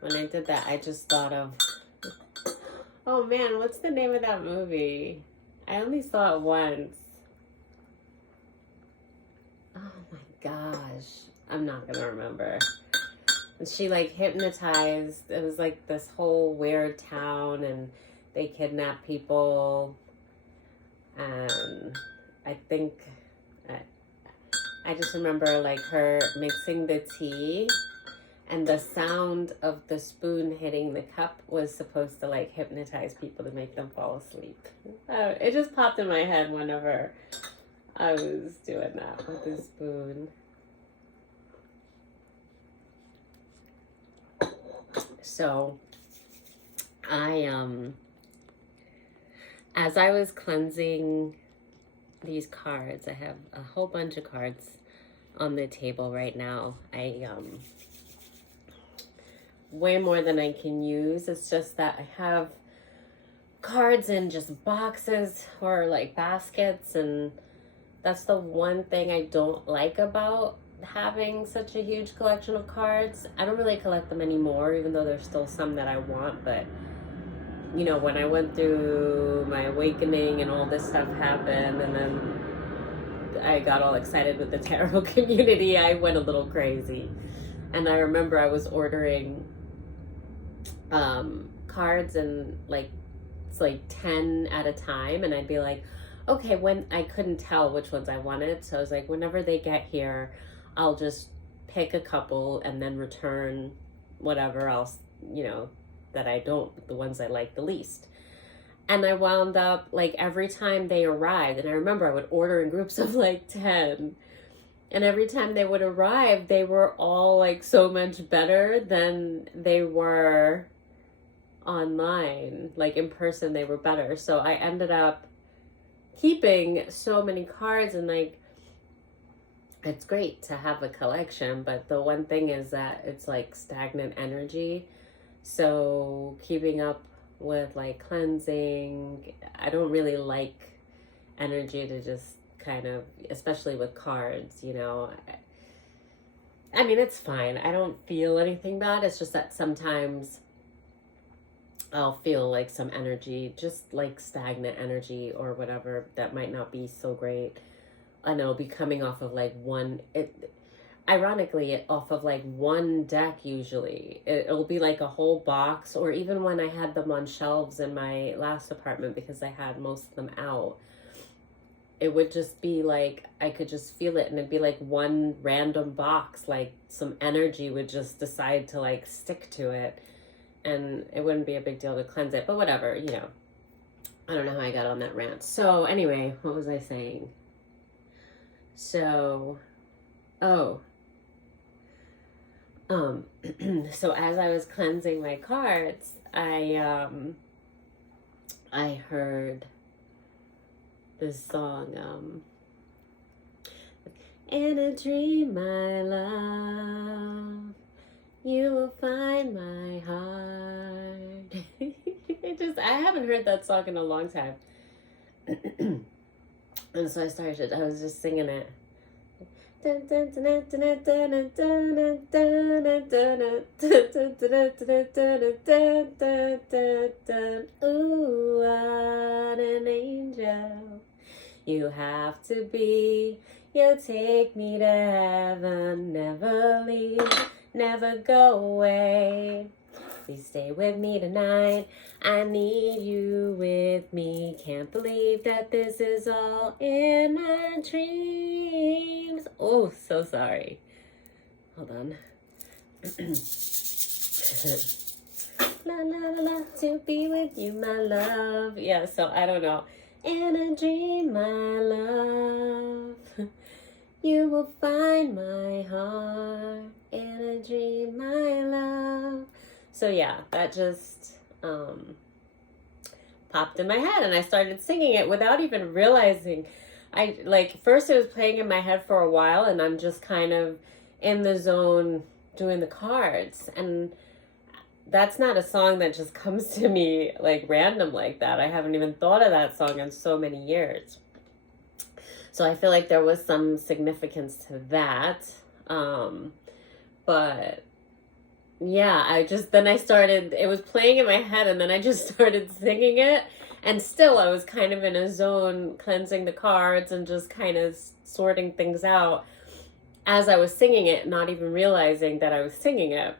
When I did that, I just thought of, oh man, what's the name of that movie? I only saw it once. Oh my gosh. I'm not gonna remember. And she like hypnotized, it was like this whole weird town and they kidnapped people. And I think, I just remember like her mixing the tea and the sound of the spoon hitting the cup was supposed to like hypnotize people to make them fall asleep. It just popped in my head whenever I was doing that with the spoon. So as I was cleansing these cards, I have a whole bunch of cards on the table right now. Way more than I can use. It's just that I have cards in just boxes or like baskets, and that's the one thing I don't like about having such a huge collection of cards. I don't really collect them anymore, even though there's still some that I want, but you know, when I went through my awakening and all this stuff happened, and then I got all excited with the tarot community, I went a little crazy. And I remember I was ordering cards, and like it's like 10 at a time, and I'd be like, okay, when I couldn't tell which ones I wanted, so I was like, whenever they get here, I'll just pick a couple and then return whatever else, you know, that I don't, the ones I like the least. And I wound up like every time they arrived, and I remember I would order in groups of like 10, and every time they would arrive, they were all like so much better than they were online. Like in person, they were better. So I ended up keeping so many cards, and like it's great to have a collection, but the one thing is that it's like stagnant energy. So keeping up with like cleansing, I don't really like energy to just kind of, especially with cards, you know. I mean, it's fine. I don't feel anything bad. It's just that sometimes I'll feel like some energy, just like stagnant energy or whatever, that might not be so great. And it'll be coming off of like ironically, off of like one deck usually. It'll be like a whole box, or even when I had them on shelves in my last apartment because I had most of them out, it would just be like, I could just feel it, and it'd be like one random box, like some energy would just decide to like stick to it, and it wouldn't be a big deal to cleanse it, but whatever, you know. I don't know how I got on that rant. So anyway, what was I saying? So, so as I was cleansing my cards, I heard this song, in a dream, my love, you will find my heart. I haven't heard that song in a long time. And so I was just singing it. Ooh, what an angel you have to be. You'll take me to heaven, never leave, never go away. Please stay with me tonight. I need you with me. Can't believe that this is all in my dreams. Oh, so sorry. Hold on. La la la la, to be with you, my love. Yeah, so I don't know. In a dream, my love, you will find my heart. In a dream, my love. So yeah, that just popped in my head, and I started singing it without even realizing. First it was playing in my head for a while, and I'm just kind of in the zone doing the cards, and that's not a song that just comes to me like random like that. I haven't even thought of that song in so many years. So I feel like there was some significance to that. But yeah, then I started, it was playing in my head, and then I just started singing it. And still, I was kind of in a zone, cleansing the cards and just kind of sorting things out as I was singing it, not even realizing that I was singing it.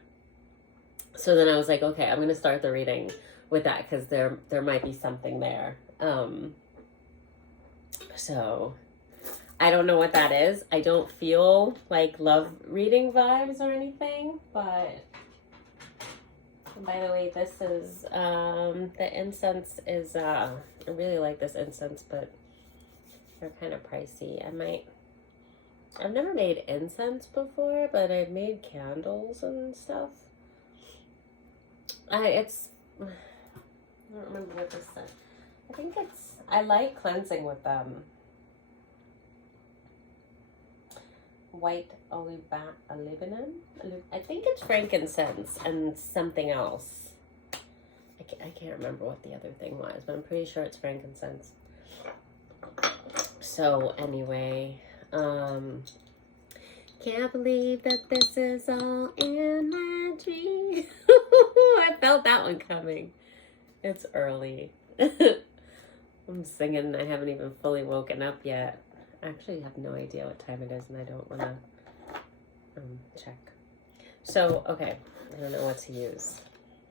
So then I was like, okay, I'm going to start the reading with that, because there might be something there. So I don't know what that is. I don't feel like love reading vibes or anything, but by the way, this is, the incense is, I really like this incense, but they're kind of pricey. I've never made incense before, but I've made candles and stuff. I don't remember what this said. I like cleansing with white olibanum. I think it's frankincense and something else. I can't remember what the other thing was, but I'm pretty sure it's frankincense. So anyway, can't believe that this is all in my dream. I felt that one coming. It's early. I'm singing, I haven't even fully woken up yet. I actually have no idea what time it is, and I don't want to check. So, okay, I don't know what to use.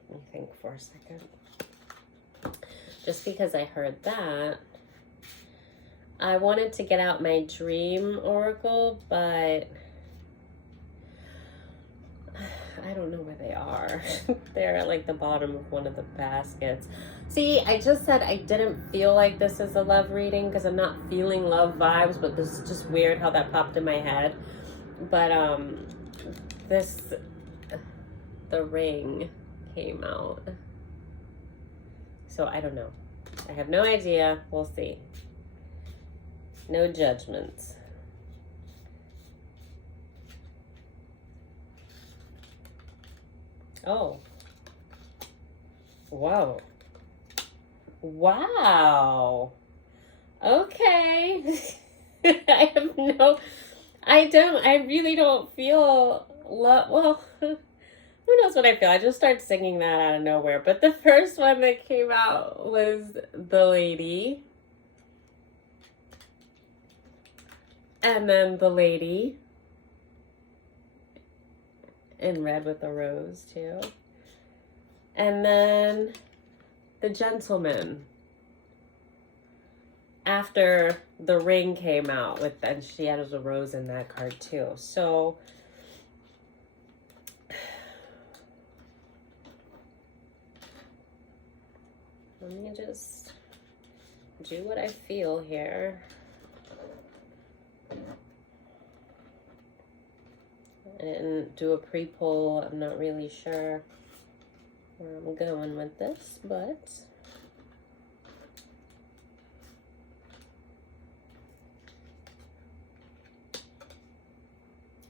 Let me think for a second. Just because I heard that, I wanted to get out my dream oracle, but I don't know where they are. They're at like the bottom of one of the baskets. See, I just said I didn't feel like this is a love reading because I'm not feeling love vibes, but this is just weird how that popped in my head. But the ring came out. So I don't know. I have no idea. We'll see. No judgments. Oh. Whoa. Wow. Okay. I really don't feel love. Well, who knows what I feel? I just started singing that out of nowhere. But the first one that came out was the lady. And then the lady in red with a rose too. And then the gentleman after the ring came out with, and she had a rose in that card too. So let me just do what I feel here. I didn't do a pre-poll. I'm not really sure where I'm going with this, but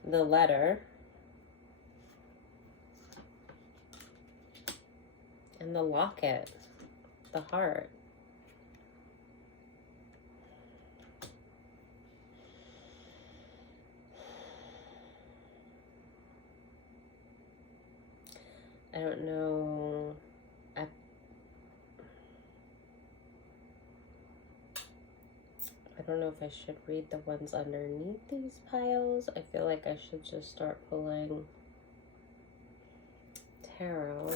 the letter and the locket, the heart. I don't know. I don't know if I should read the ones underneath these piles. I feel like I should just start pulling tarot.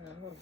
Oh.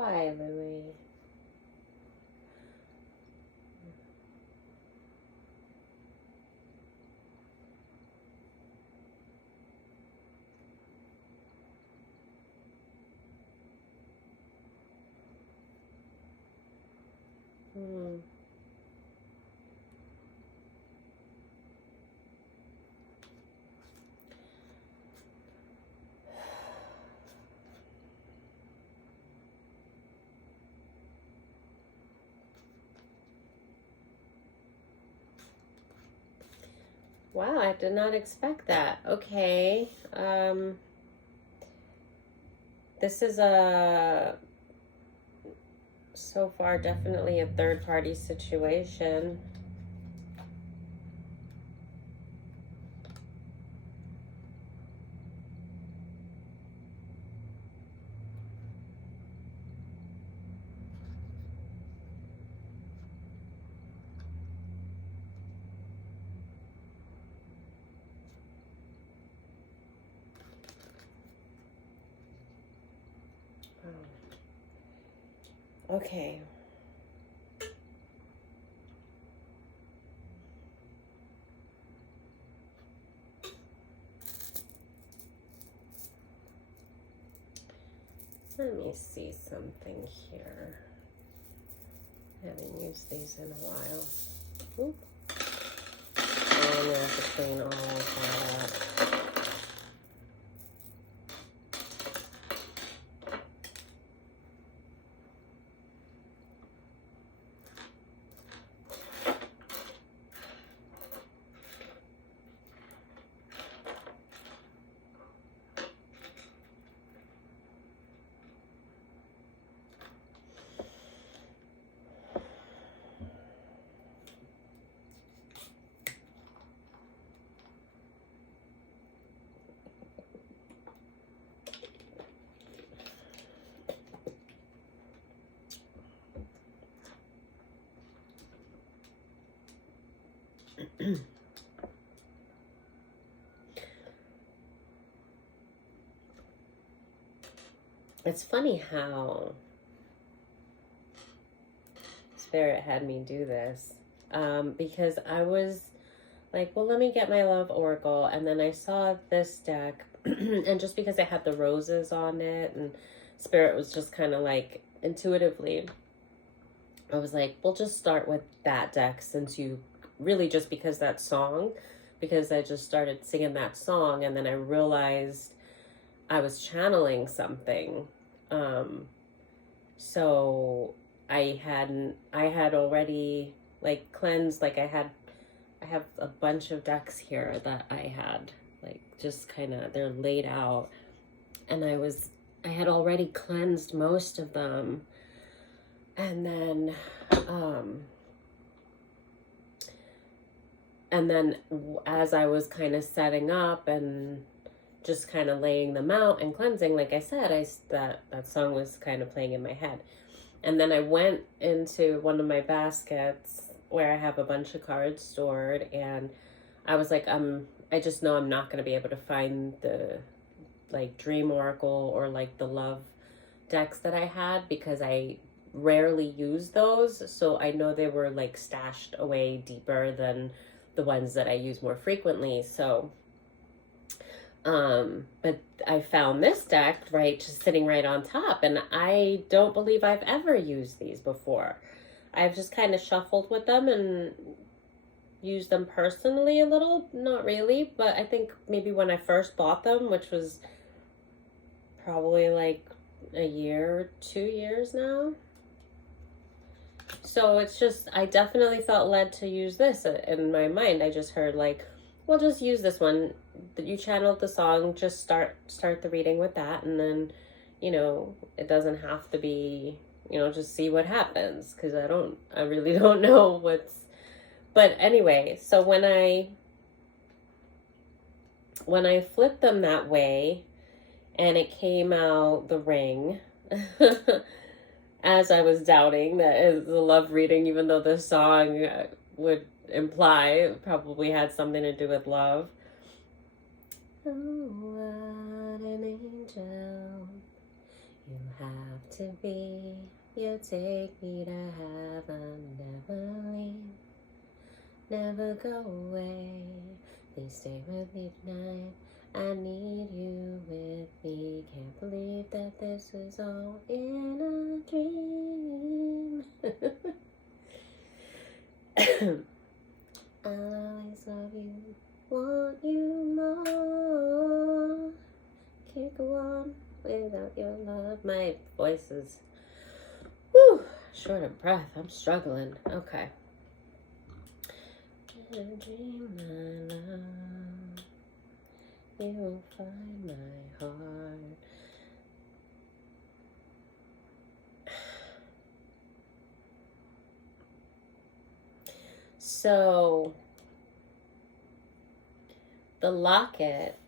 Why, Louie? Hmm. Wow, I did not expect that. Okay. This is so far definitely a third party situation. Okay. Let me see something here. I haven't used these in a while. Oop. Oh, I'm gonna have to clean all of that up. It's funny how Spirit had me do this, because I was like, well, let me get my Love Oracle, and then I saw this deck, and just because it had the roses on it, and Spirit was just kind of like, intuitively, I was like, we'll just start with that deck, since you really, just because that song, because I just started singing that song, and then I realized I was channeling something. So I had already like cleansed, like I have a bunch of decks here that I had like just kind of, they're laid out, and I had already cleansed most of them. And then as I was kind of setting up and just kind of laying them out and cleansing, like I said, that song was kind of playing in my head. And then I went into one of my baskets where I have a bunch of cards stored, and I was like, I just know I'm not going to be able to find the like Dream Oracle or like the Love decks that I had, because I rarely use those. So I know they were like stashed away deeper than the ones that I use more frequently. So but I found this deck right, just sitting right on top, and I don't believe I've ever used these before. I've just kind of shuffled with them and used them personally a little, not really, but I think maybe when I first bought them, which was probably like a year, 2 years now. So it's just, I definitely felt led to use this in my mind. I just heard like, well, just use this one. You channeled the song, just start the reading with that, and then, it doesn't have to be, just see what happens, because I really don't know what's. But anyway, so when I flipped them that way, and it came out the ring, as I was doubting that it was a love reading, even though the song would imply it probably had something to do with love. Oh, what an angel You have to be, you take me to heaven, never leave, never go away. Please stay with me tonight. I need you with me. Can't believe that this was all in a dream. I'll always love you, want you more. Can't go on without your love. My voice is short of breath. I'm struggling. Okay. In a dream, my love, you will find my heart. So, the locket,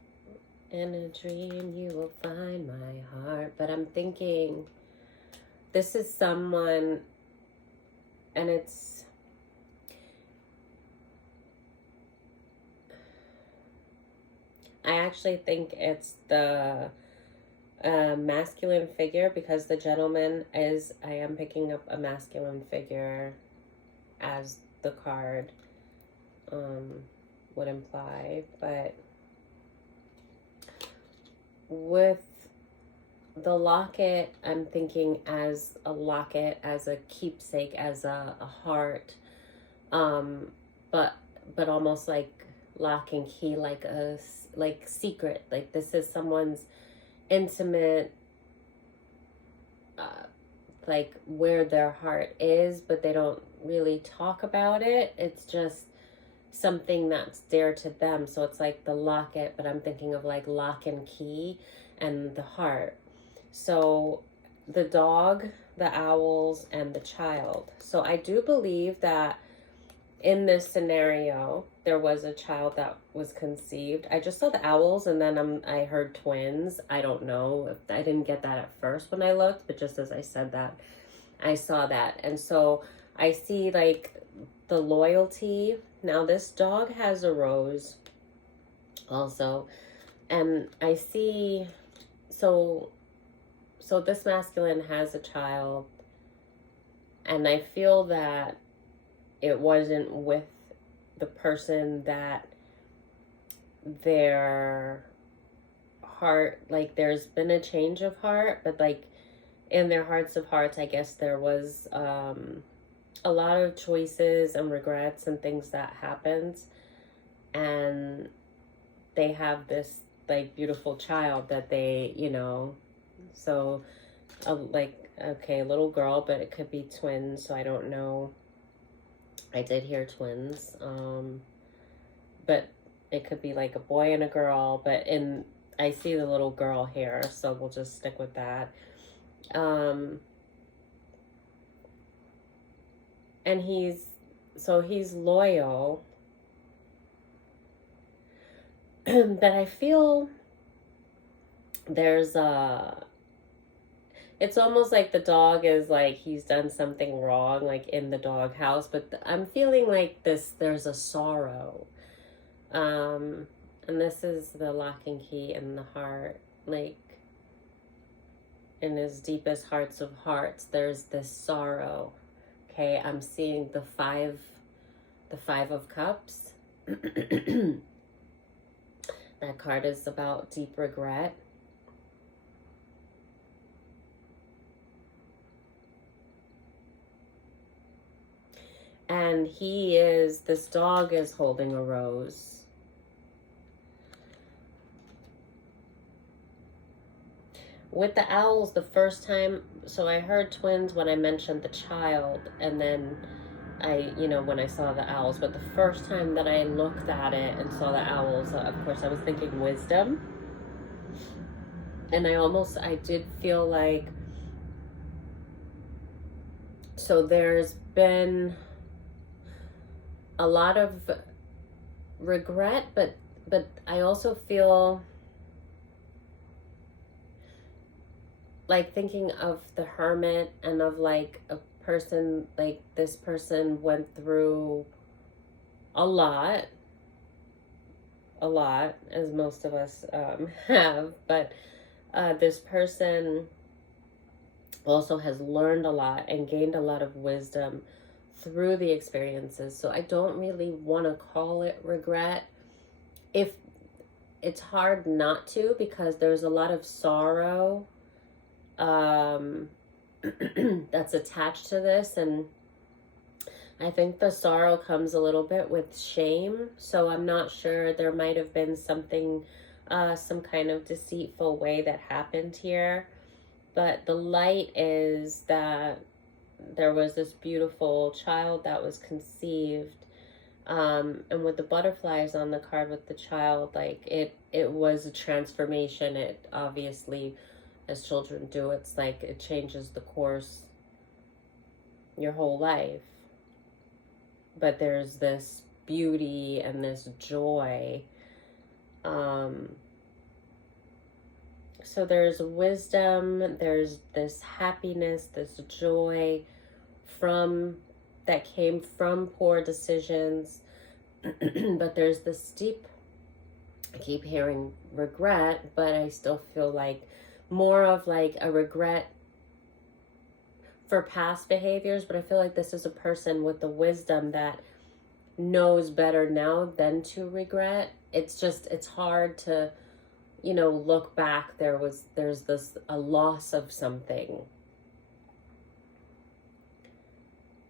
in a dream you will find my heart. But I'm thinking, this is someone, and I actually think it's the masculine figure, because the gentleman is, I am picking up a masculine figure as the card would imply. But with the locket, I'm thinking as a locket, as a keepsake, as a heart, but almost like lock and key, like a secret. Like this is someone's intimate, like where their heart is, but they don't really talk about it. It's just something that's dear to them. So it's like the locket, but I'm thinking of like lock and key and the heart. So the dog, the owls, and the child. So I do believe that in this scenario, there was a child that was conceived. I just saw the owls, and then I heard twins. I don't know if I didn't get that at first when I looked, but just as I said that, I saw that. And so I see like the loyalty. Now this dog has a rose also, and I see, so this masculine has a child, and I feel that it wasn't with the person that their heart, like there's been a change of heart, but like in their hearts of hearts, I guess there was a lot of choices and regrets and things that happened, and they have this like beautiful child that they, so like, okay, little girl, but it could be twins, so I don't know. I did hear twins, but it could be like a boy and a girl, but I see the little girl here, so we'll just stick with that. And he's loyal, but I feel there's it's almost like the dog is like he's done something wrong, like in the doghouse, but I'm feeling like there's a sorrow. And this is the lock and key in the heart, like in his deepest hearts of hearts, there's this sorrow. Okay, I'm seeing the five of cups. That card is about deep regret. And this dog is holding a rose. With the owls, the first time, so I heard twins when I mentioned the child, and then when I saw the owls, but the first time that I looked at it and saw the owls, of course, I was thinking wisdom. And I did feel like, so there's been a lot of regret, but I also feel like thinking of the Hermit, and of like a person, like this person went through a lot, as most of us have, but this person also has learned a lot and gained a lot of wisdom through the experiences. So I don't really want to call it regret. If it's hard not to, because there's a lot of sorrow that's attached to this, and I think the sorrow comes a little bit with shame. So I'm not sure, there might have been something, some kind of deceitful way that happened here. But the light is that there was this beautiful child that was conceived. And with the butterflies on the card with the child, like it was a transformation. It obviously, as children do, it's like it changes the course your whole life. But there's this beauty and this joy. So there's wisdom, there's this happiness, this joy that came from poor decisions. But there's this deep, I keep hearing regret, but I still feel like more of like a regret for past behaviors. But I feel like this is a person with the wisdom that knows better now than to regret. It's hard to, look back. There's a loss of something.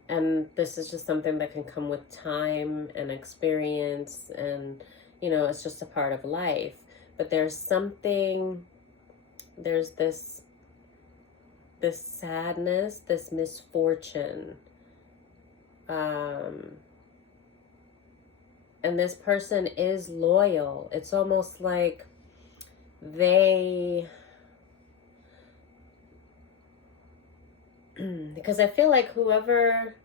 And this is just something that can come with time and experience, and, it's just a part of life. But there's this sadness, this misfortune. And this person is loyal. It's almost like because I feel like whoever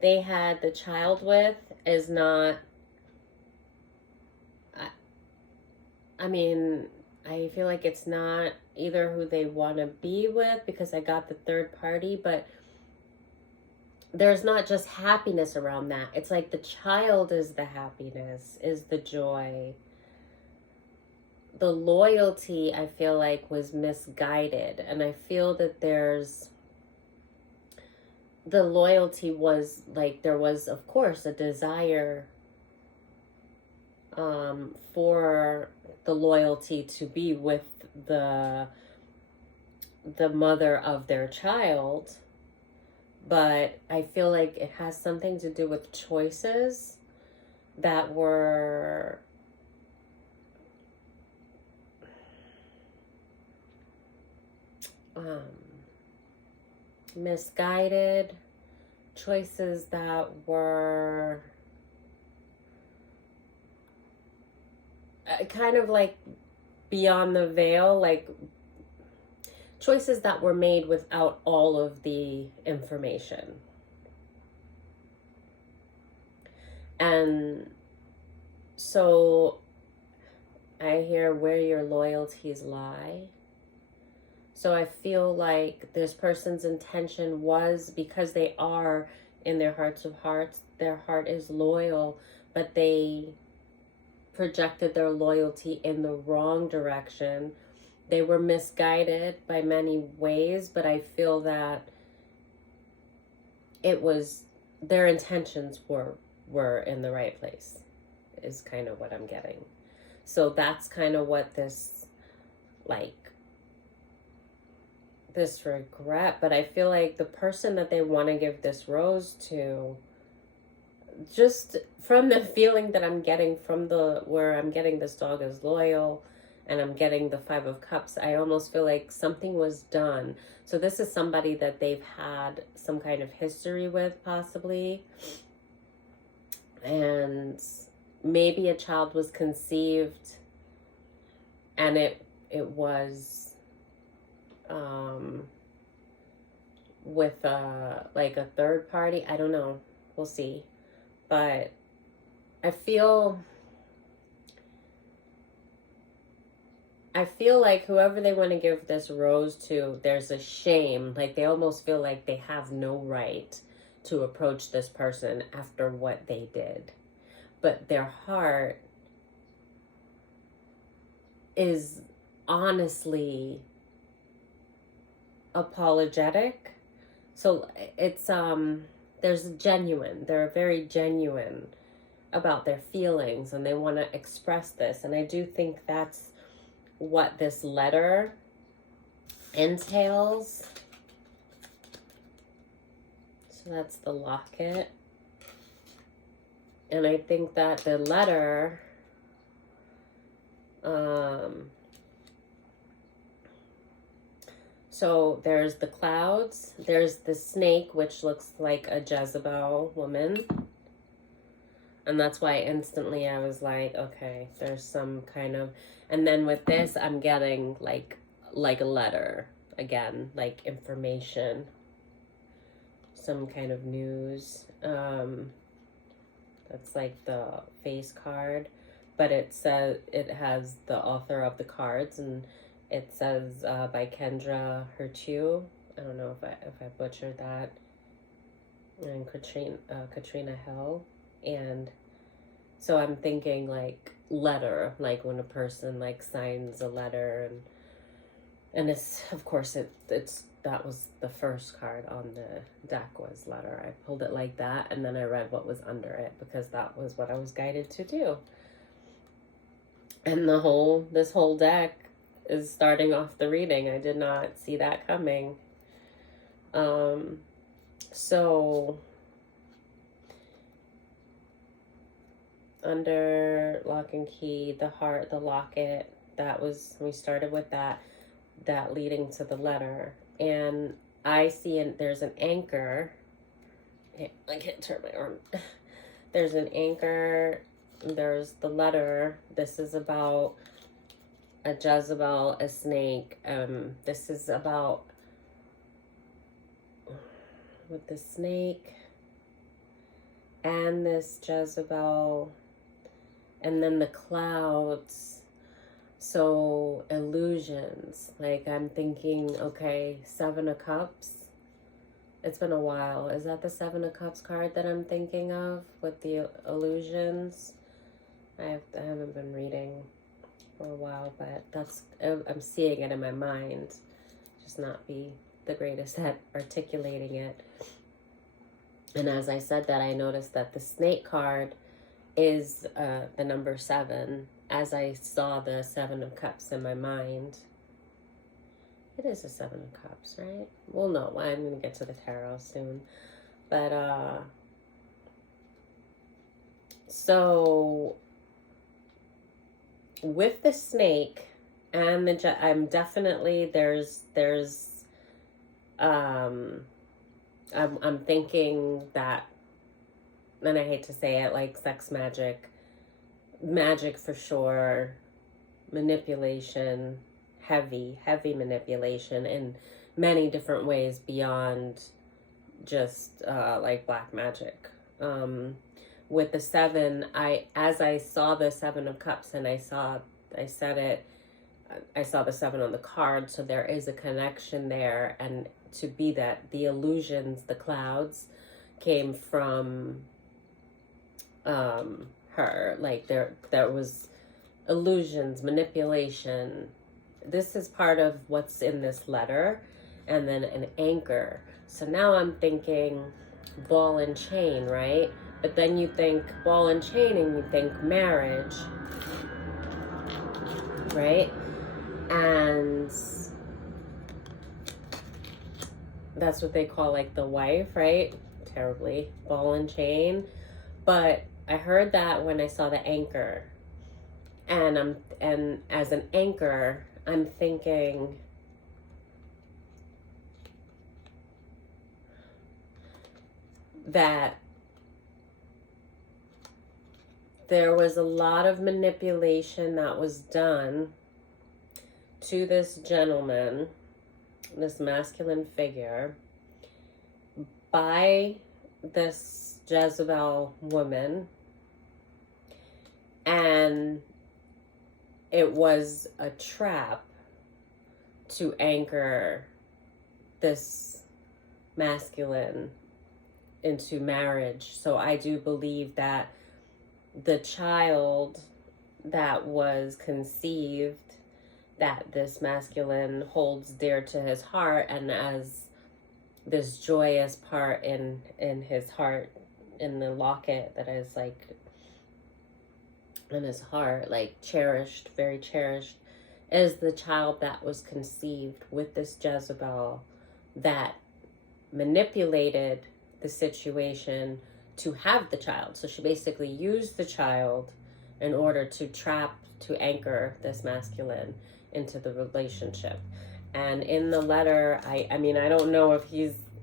they had the child with is not, I mean, I feel like it's not either who they want to be with, because I got the third party, but there's not just happiness around that. It's like the child is the happiness, is the joy. The loyalty, I feel like, was misguided. And I feel that the loyalty was like, there was, of course, a desire for the loyalty to be with the mother of their child. But I feel like it has something to do with choices that were misguided, choices that were kind of like beyond the veil, like choices that were made without all of the information. And so I hear where your loyalties lie. So I feel like this person's intention was, because they are in their hearts of hearts, their heart is loyal, but they projected their loyalty in the wrong direction. They were misguided by many ways, but I feel that their intentions were in the right place, is kind of what I'm getting. So that's kind of what this regret, but I feel like the person that they want to give this rose to, just from the feeling that I'm getting from where I'm getting this dog is loyal, and I'm getting the 5 of Cups, I almost feel like something was done. So this is somebody that they've had some kind of history with, possibly. And maybe a child was conceived, and it was with like a third party. I don't know. We'll see. But I feel like whoever they want to give this rose to, there's a shame. Like they almost feel like they have no right to approach this person after what they did. But their heart is honestly apologetic. So it's they're very genuine about their feelings, and they want to express this. And I do think that's what this letter entails. So that's the locket. And I think that the letter, so there's the clouds, there's the snake, which looks like a Jezebel woman. And that's why instantly I was like, okay, there's some kind of, and then with this, I'm getting like a letter again, like information, some kind of news. That's like the face card, but it says, it has the author of the cards, and it says by Kendra Hertu. I don't know if I butchered that. And Katrina Hill. And so I'm thinking like letter, like when a person like signs a letter, and it's, of course, it's that was the first card on the deck, was letter. I pulled it like that, and then I read what was under it, because that was what I was guided to do. And this whole deck is starting off the reading. I did not see that coming. So under Lock and Key, the heart, the locket, we started with that leading to the letter. And I see there's an anchor. I can't turn my arm. There's an anchor. There's the letter. This is about a Jezebel, a snake. This is about, with the snake and this Jezebel, and then the clouds. So illusions, like I'm thinking, okay, Seven of Cups. It's been a while. Is that the Seven of Cups card that I'm thinking of with the illusions? I haven't been reading for a while, but I'm seeing it in my mind. Just not be the greatest at articulating it. And as I said that, I noticed that the snake card is the number 7, as I saw the Seven of Cups in my mind. It is a Seven of Cups, right? Well, no, I'm going to get to the tarot soon. But, so, with the snake and I'm definitely, I'm thinking that, and I hate to say it, like sex magic for sure, manipulation, heavy manipulation in many different ways beyond just like black magic. With the 7, as I saw the 7 of Cups, and I saw the 7 on the card, so there is a connection there. And to be that, the illusions, the clouds, came from her. Like there was illusions, manipulation. This is part of what's in this letter. And then an anchor. So now I'm thinking ball and chain, right? But then you think ball and chain and you think marriage, right? And that's what they call like the wife, right? Terribly, ball and chain. But I heard that when I saw the anchor. And as an anchor, I'm thinking that there was a lot of manipulation that was done to this gentleman, this masculine figure, by this Jezebel woman. And it was a trap to anchor this masculine into marriage. So I do believe that the child that was conceived that this masculine holds dear to his heart, and as this joyous part in his heart, in the locket that is like in his heart, like cherished, very cherished, is the child that was conceived with this Jezebel that manipulated the situation to have the child. So she basically used the child in order to anchor this masculine into the relationship. And in the letter, I mean, I don't know if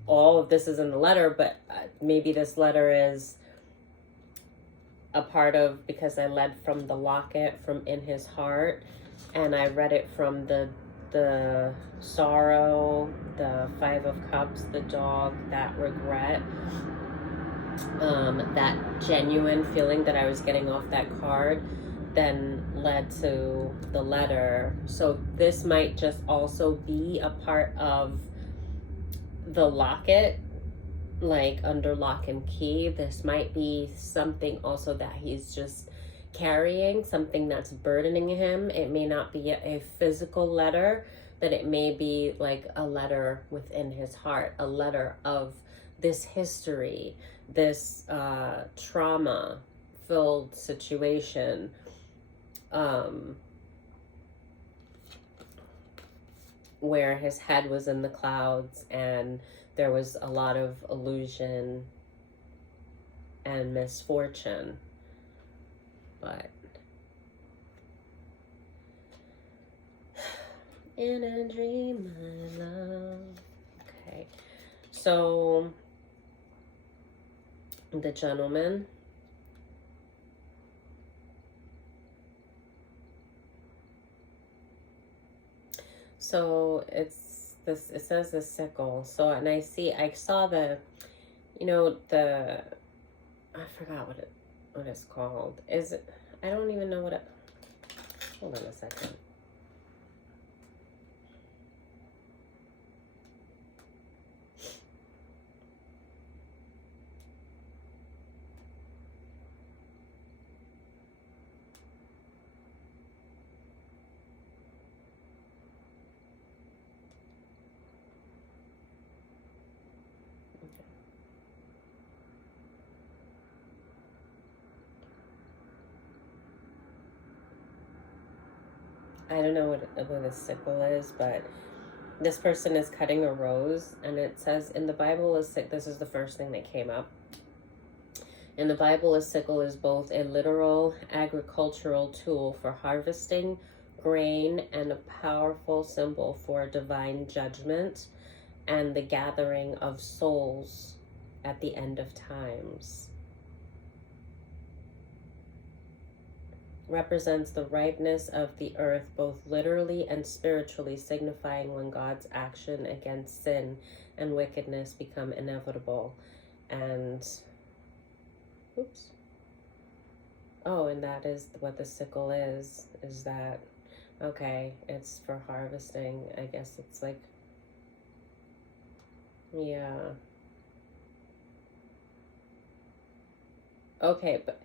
all of this is in the letter, but maybe this letter is a part of, because I read from the locket from In His Heart, and I read it from the sorrow, the Five of Cups, the dog, that regret, that genuine feeling that I was getting off that card, then led to the letter. So this might just also be a part of the locket, like under lock and key. This might be something also that he's just carrying, something that's burdening him. It may not be a physical letter, but it may be like a letter within his heart, a letter of this history, this trauma filled situation, where his head was in the clouds and there was a lot of illusion and misfortune. But in a dream, my love. Okay, so the gentleman. So it's this. It says the sickle. So, and I saw the, I forgot what it's called. Is it? I don't even know what it. Hold on a second. I don't know what a sickle is, but this person is cutting a rose, and it says in the Bible, this is the first thing that came up. In the Bible, a sickle is both a literal agricultural tool for harvesting grain and a powerful symbol for divine judgment and the gathering of souls at the end of times. Represents the ripeness of the earth, both literally and spiritually, signifying when God's action against sin and wickedness become inevitable. And and that is what the sickle is that, okay, it's for harvesting. I guess it's like, yeah. Okay, but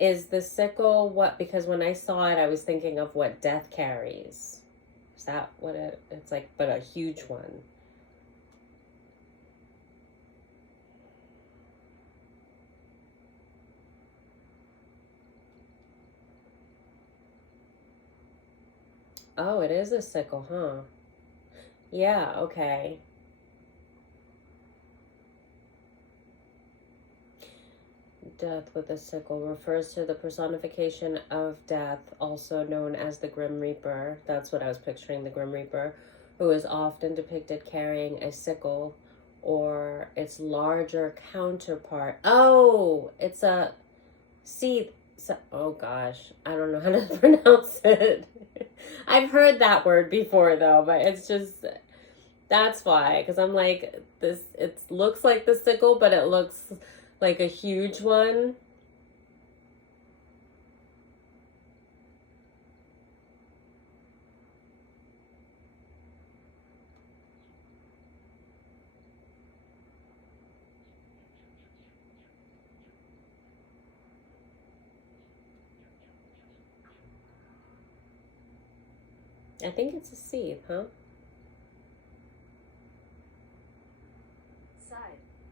is the sickle what? Because when I saw it, I was thinking of what death carries. Is that what it's like, but a huge one? Oh, it is a sickle, huh? Yeah, okay. Death with a sickle refers to the personification of death, also known as the Grim Reaper. That's what I was picturing, the Grim Reaper, who is often depicted carrying a sickle or its larger counterpart. Oh, it's a seed. Oh gosh, I don't know how to pronounce it. I've heard that word before though, but it's just, that's why, because I'm like, it looks like the sickle, but it looks like a huge one. I think it's a seed, huh?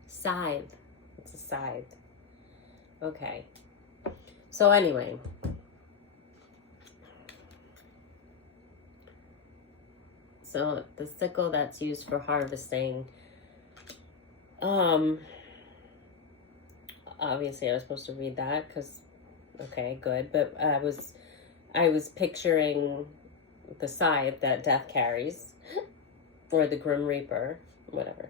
Scythe. It's a scythe. Okay. So anyway. So the sickle that's used for harvesting. Obviously I was supposed to read that because, okay, good. But I was picturing the scythe that death carries, or the Grim Reaper, whatever.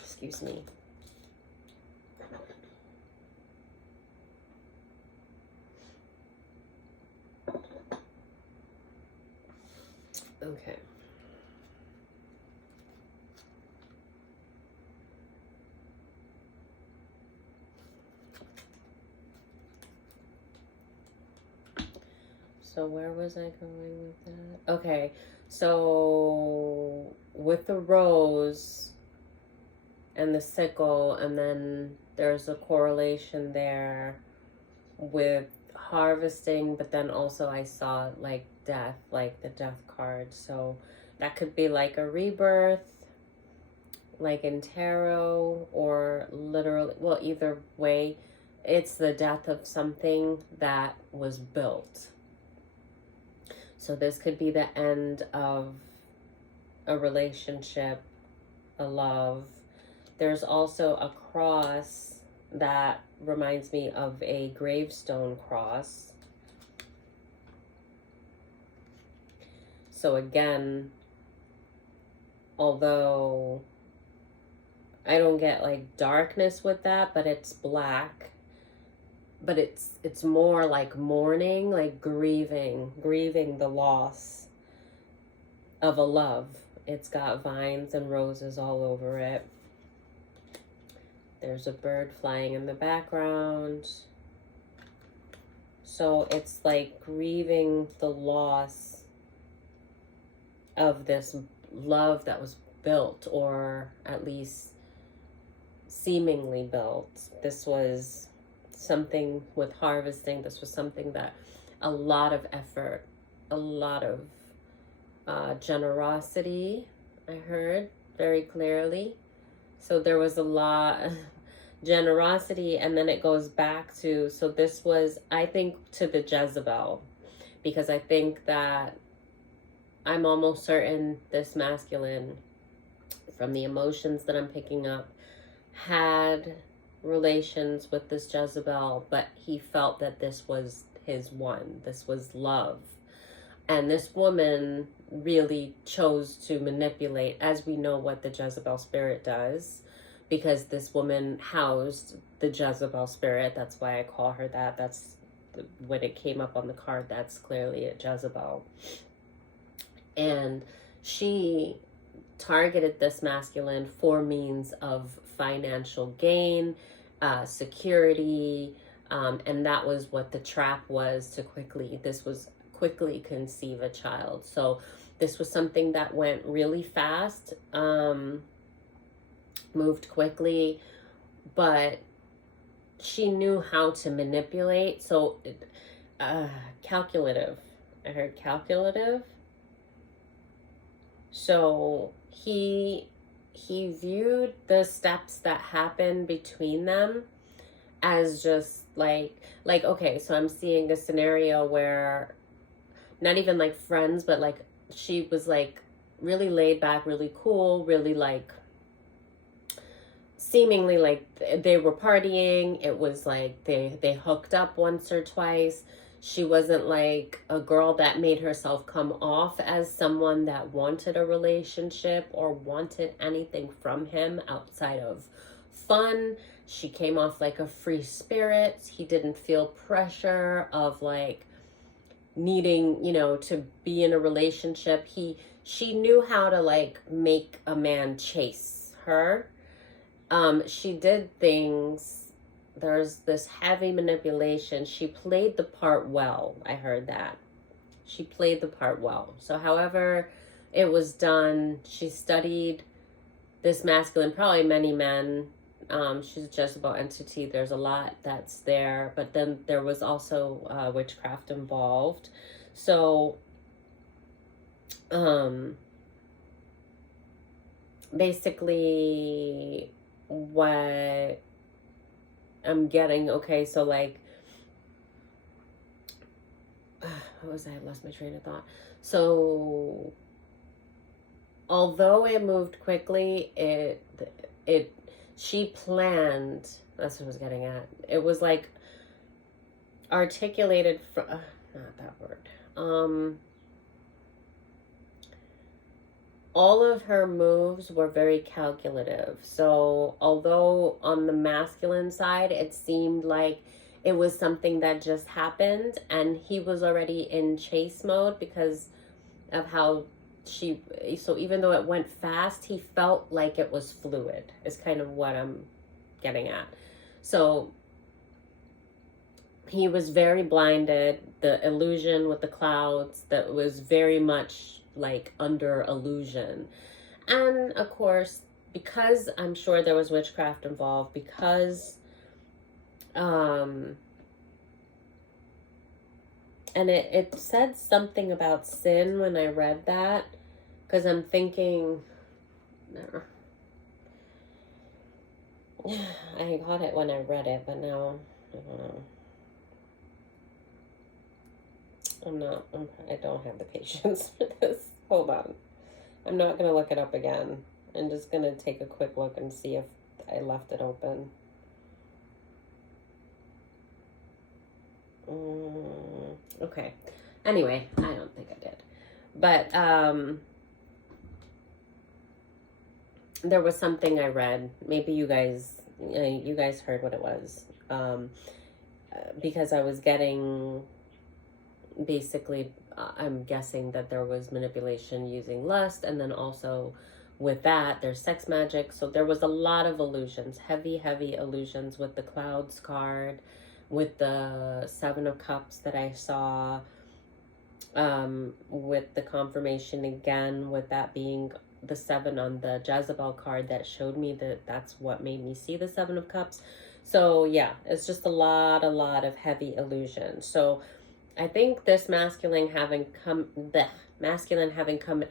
Excuse me. Okay. So where was I going with that? Okay, so with the rose and the sickle, and then there's a correlation there with harvesting, but then also I saw like death, like the death card. So that could be like a rebirth, like in tarot, or literally, well, either way, it's the death of something that was built. So this could be the end of a relationship, a love. There's also a cross that reminds me of a gravestone cross. So again, although I don't get like darkness with that, but it's black. But it's more like mourning, like grieving the loss of a love. It's got vines and roses all over it. There's a bird flying in the background. So it's like grieving the loss of this love that was built, or at least seemingly built. This was something with harvesting. This was something that a lot of effort, a lot of generosity, I heard very clearly. So there was a lot of generosity, and then it goes back to, so this was, I think, to the Jezebel, because I think that I'm almost certain this masculine, from the emotions that I'm picking up, had relations with this Jezebel, but he felt that this was his one. This was love. And this woman really chose to manipulate, as we know what the Jezebel spirit does, because this woman housed the Jezebel spirit. That's why I call her that. That's when it came up on the card. That's clearly a Jezebel. And she targeted this masculine for means of financial gain, security, and that was what the trap was, to quickly conceive a child. So this was something that went really fast, moved quickly, but she knew how to manipulate. So calculative. I heard calculative. So he viewed the steps that happened between them as just like okay, so I'm seeing a scenario where not even like friends, but like she was like really laid back, really cool, really like seemingly like they were partying. It was like they hooked up once or twice. She wasn't like a girl that made herself come off as someone that wanted a relationship or wanted anything from him outside of fun. She came off like a free spirit. He didn't feel pressure of like needing, to be in a relationship. She knew how to like make a man chase her. She did things. There's this heavy manipulation. She played the part well. I heard that. She played the part well. So however it was done, she studied this masculine, probably many men. She's a Jezebel entity. There's a lot that's there. But then there was also witchcraft involved. So um basically what I'm getting, okay, so like what was I lost my train of thought. So although it moved quickly, it she planned, that's what I was getting at. It was like articulated not that word. All of her moves were very calculative. So although on the masculine side it seemed like it was something that just happened and he was already in chase mode because of how so even though it went fast, he felt like it was fluid, is kind of what I'm getting at. So he was very blinded, the illusion with the clouds, that was very much like under illusion. And of course, because I'm sure there was witchcraft involved, because and it said something about sin when I read that, because I'm thinking, no. I got it when I read it, but now I don't know. I don't have the patience for this. Hold on. I'm not going to look it up again. I'm just going to take a quick look and see if I left it open. Okay. Anyway, I don't think I did. But there was something I read. Maybe you guys heard what it was. Because I was getting, basically, I'm guessing that there was manipulation using lust, and then also with that, there's sex magic. So there was a lot of illusions, heavy illusions with the clouds card, with the Seven of Cups that I saw, with the confirmation again, with that being the 7 on the Jezebel card that showed me that that's what made me see the 7 of Cups. So yeah, it's just a lot of heavy illusion. So I think this masculine having come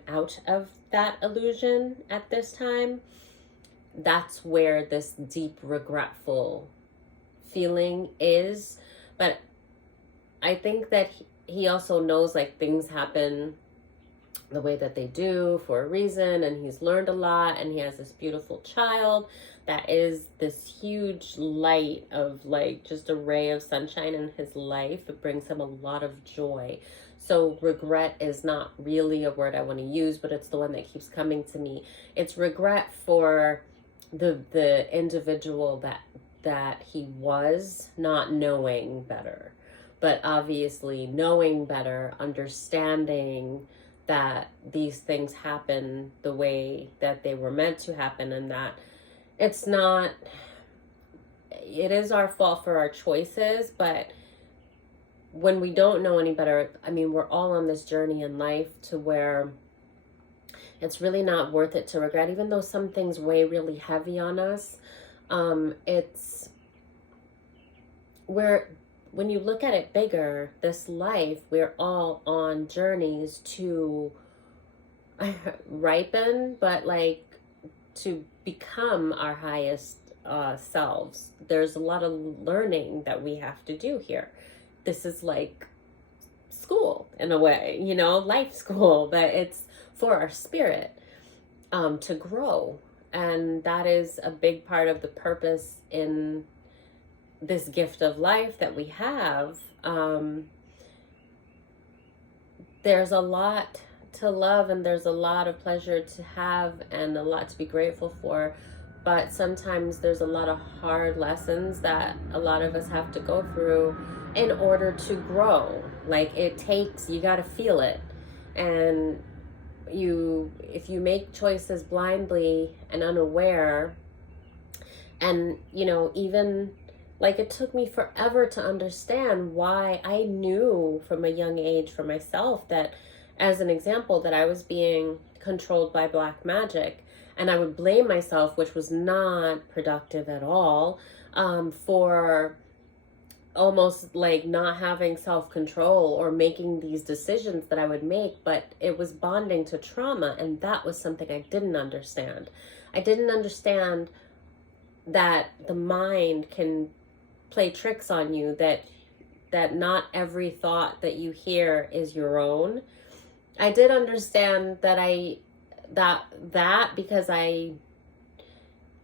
out of that illusion at this time, that's where this deep regretful feeling is. But I think that he also knows like things happen the way that they do for a reason, and he's learned a lot, and he has this beautiful child that is this huge light of like just a ray of sunshine in his life. It brings him a lot of joy. So regret is not really a word I want to use, but it's the one that keeps coming to me. It's regret for the individual that he was, not knowing better, but obviously knowing better, understanding that these things happen the way that they were meant to happen, and that it is our fault for our choices. But when we don't know any better, I mean, we're all on this journey in life to where it's really not worth it to regret, even though some things weigh really heavy on us. When you look at it bigger, this life, we're all on journeys to ripen, but like to become our highest selves. There's a lot of learning that we have to do here. This is like school in a way, life school, but it's for our spirit to grow. And that is a big part of the purpose in this gift of life that we have. There's a lot to love, and there's a lot of pleasure to have, and a lot to be grateful for. But sometimes there's a lot of hard lessons that a lot of us have to go through in order to grow. Like you gotta feel it. And if you make choices blindly and unaware, and even like, it took me forever to understand why. I knew from a young age for myself that, as an example, that I was being controlled by black magic, and I would blame myself, which was not productive at all, for almost like not having self-control or making these decisions that I would make, but it was bonding to trauma, and that was something I didn't understand. I didn't understand that the mind can play tricks on you, that not every thought that you hear is your own. I did understand that because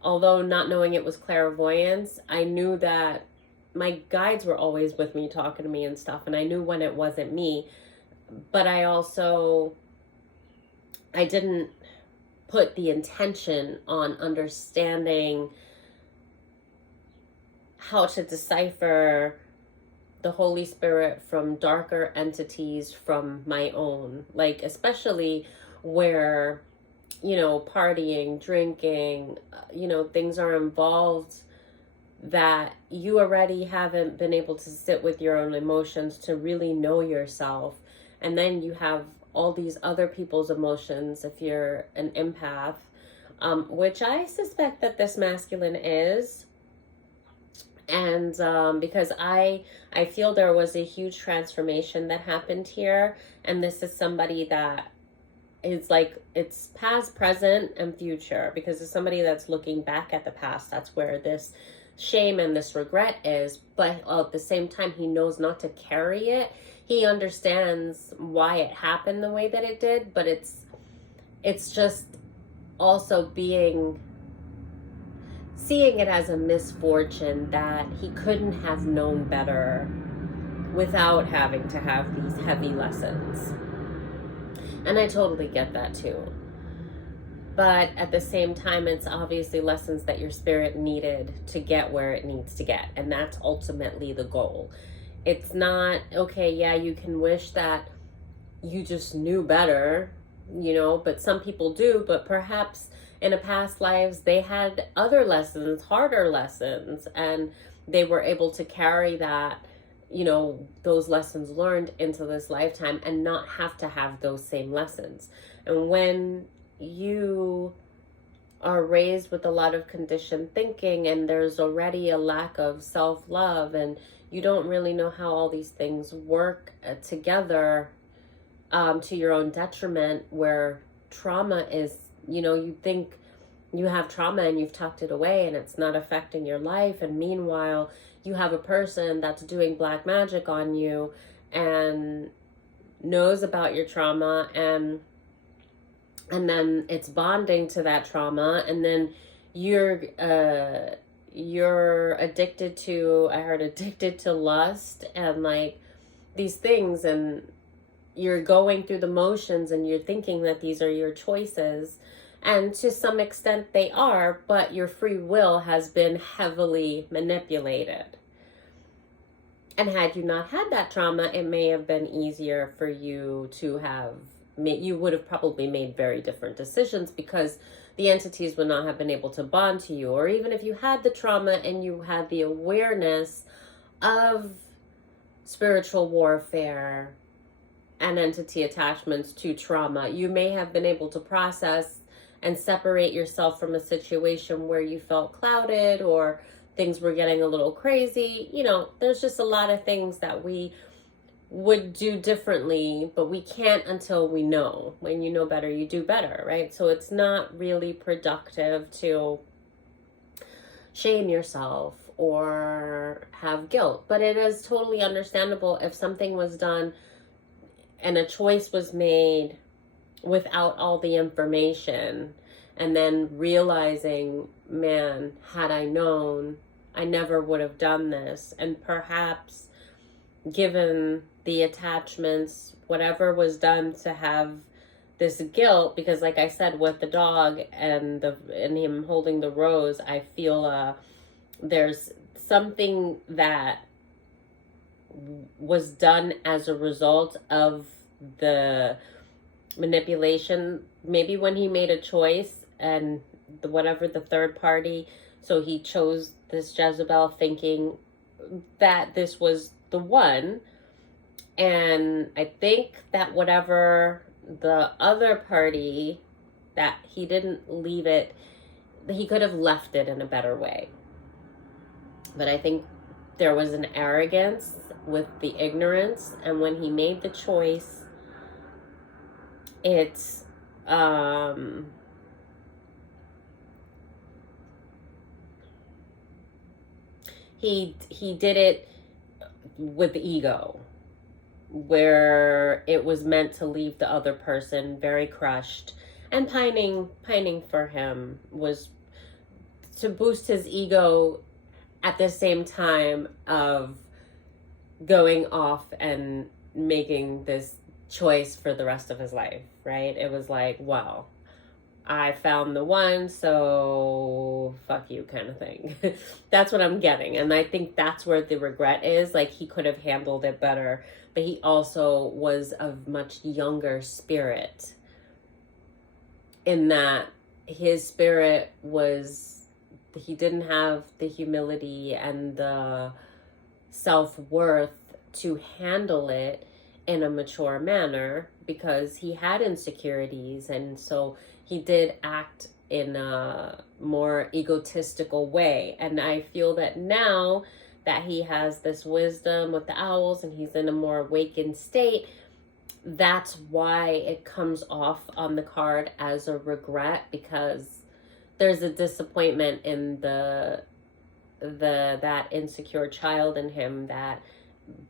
although not knowing it was clairvoyance, I knew that my guides were always with me talking to me and stuff, and I knew when it wasn't me. But I didn't put the intention on understanding how to decipher the Holy Spirit from darker entities from my own, like especially where, partying, drinking, things are involved that you already haven't been able to sit with your own emotions to really know yourself. And then you have all these other people's emotions if you're an empath, which I suspect that this masculine is. And because I feel there was a huge transformation that happened here. And this is somebody that is like, it's past, present, and future, because it's somebody that's looking back at the past. That's where this shame and this regret is. But at the same time, he knows not to carry it. He understands why it happened the way that it did, but it's just also seeing it as a misfortune that he couldn't have known better without having to have these heavy lessons. And I totally get that too. But at the same time, it's obviously lessons that your spirit needed to get where it needs to get. And that's ultimately the goal. It's not, okay, yeah, you can wish that you just knew better, but some people do. But perhaps in a past lives, they had other lessons, harder lessons, and they were able to carry that, those lessons learned into this lifetime and not have to have those same lessons. And when you are raised with a lot of conditioned thinking and there's already a lack of self-love and you don't really know how all these things work together to your own detriment, where trauma is, you think you have trauma and you've tucked it away and it's not affecting your life, and meanwhile you have a person that's doing black magic on you and knows about your trauma, and then it's bonding to that trauma, and then you're addicted to lust and like these things, and you're going through the motions and you're thinking that these are your choices, and to some extent they are, but your free will has been heavily manipulated. And had you not had that trauma, it may have been easier for you to have you would have probably made very different decisions, because the entities would not have been able to bond to you. Or even if you had the trauma and you had the awareness of spiritual warfare and entity attachments to trauma, you may have been able to process and separate yourself from a situation where you felt clouded or things were getting a little crazy. There's just a lot of things that we would do differently, but we can't until we know. When you know better, you do better, right? So it's not really productive to shame yourself or have guilt, but it is totally understandable if something was done and a choice was made without all the information, and then realizing, man, had I known, I never would have done this. And perhaps given the attachments, whatever was done to have this guilt, because like I said, with the dog and him holding the rose, I feel there's something that was done as a result of the manipulation. Maybe when he made a choice and whatever the third party, so he chose this Jezebel thinking that this was the one. And I think that whatever the other party, that he didn't leave it, he could have left it in a better way. But I think there was an arrogance with the ignorance, and when he made the choice, it's he did it with ego, where it was meant to leave the other person very crushed and pining for him, was to boost his ego at the same time of going off and making this choice for the rest of his life, right? It was like, well, I found the one, so fuck you kind of thing. That's what I'm getting. And I think that's where the regret is. Like, he could have handled it better, but he also was of much younger spirit, in that his spirit was, he didn't have the humility and the self-worth to handle it in a mature manner, because he had insecurities, and so he did act in a more egotistical way. And I feel that now that he has this wisdom with the owls and he's in a more awakened state, that's why it comes off on the card as a regret, because there's a disappointment in that insecure child in him that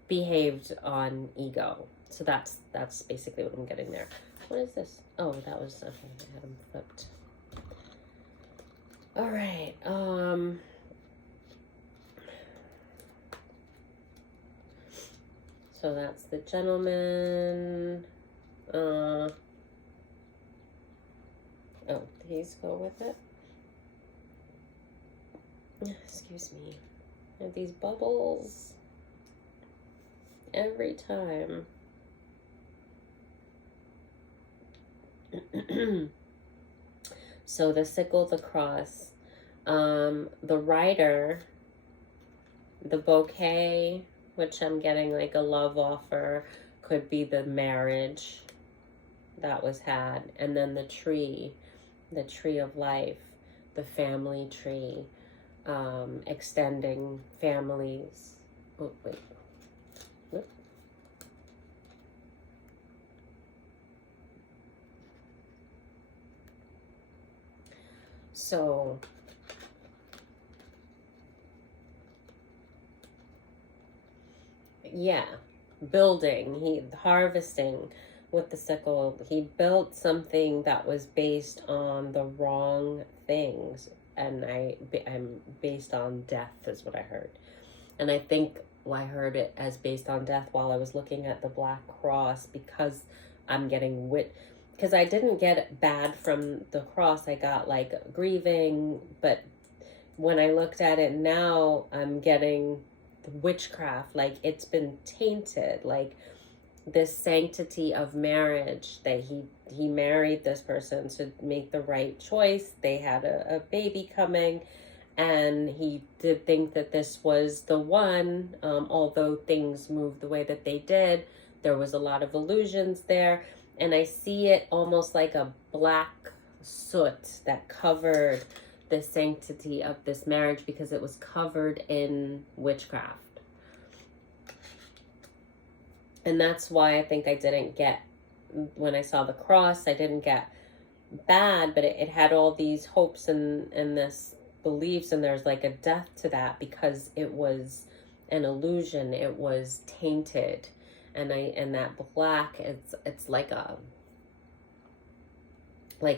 behaved on ego. So that's basically what I'm getting there. What is this? Oh, that was, okay, I had them flipped. All right. So that's the gentleman. Oh, these go with it. Excuse me. I have these bubbles every time. So the sickle, the cross, the rider, the bouquet, which I'm getting like a love offer, could be the marriage that was had, and then the tree of life, the family tree, extending families. Oh, wait. Whoop. So yeah, building, harvesting with the sickle. He built something that was based on the wrong things, and I'm based on death is what I heard. And I think I heard it as based on death while I was looking at the Black Cross, because I'm getting because I didn't get bad from the cross. I got like grieving, but when I looked at it now, I'm getting witchcraft, like it's been tainted, like this sanctity of marriage, that he married this person to make the right choice. They had a baby coming, and he did think that this was the one, although things moved the way that they did. There was a lot of illusions there, and I see it almost like a black soot that covered the sanctity of this marriage, because it was covered in witchcraft. And that's why I think I didn't get, when I saw the cross, I didn't get bad, but it had all these hopes and this beliefs, and there's like a death to that, because it was an illusion, it was tainted. And that black, it's like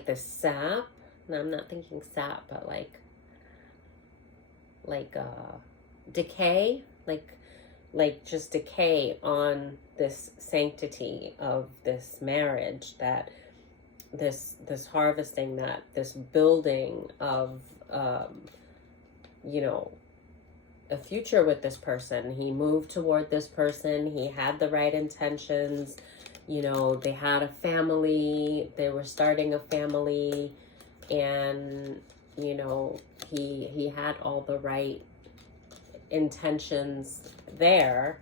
the sap. No, I'm not thinking sap, but like decay, like just decay on this sanctity of this marriage, that this harvesting, that this building of a future with this person. He moved toward this person, he had the right intentions, they had a family, they were starting a family, and he had all the right intentions there,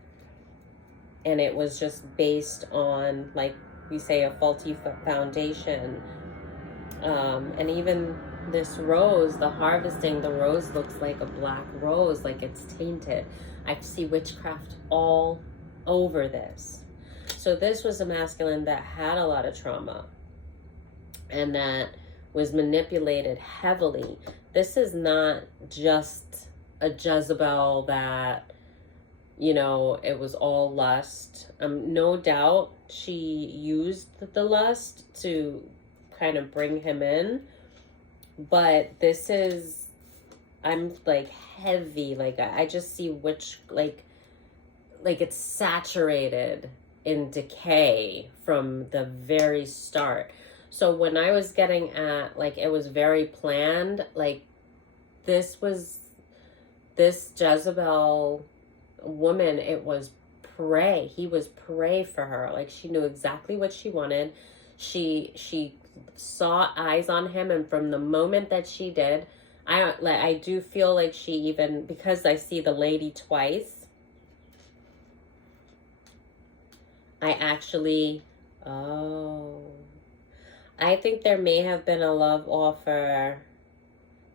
and it was just based on, like we say, a faulty foundation. And even this rose, the harvesting, the rose looks like a black rose, like it's tainted. I see witchcraft all over this. So this was a masculine that had a lot of trauma and that was manipulated heavily. This is not just a Jezebel that, you know, it was all lust. No doubt she used the lust to kind of bring him in. But this is, I'm like heavy. Like I just see like it's saturated in decay from the very start. So when I was getting at, like, it was very planned, like this Jezebel woman, it was prey. He was prey for her. Like, she knew exactly what she wanted. She saw eyes on him, and from the moment that she did, I do feel like she even, because I see the lady twice, I actually, I think there may have been a love offer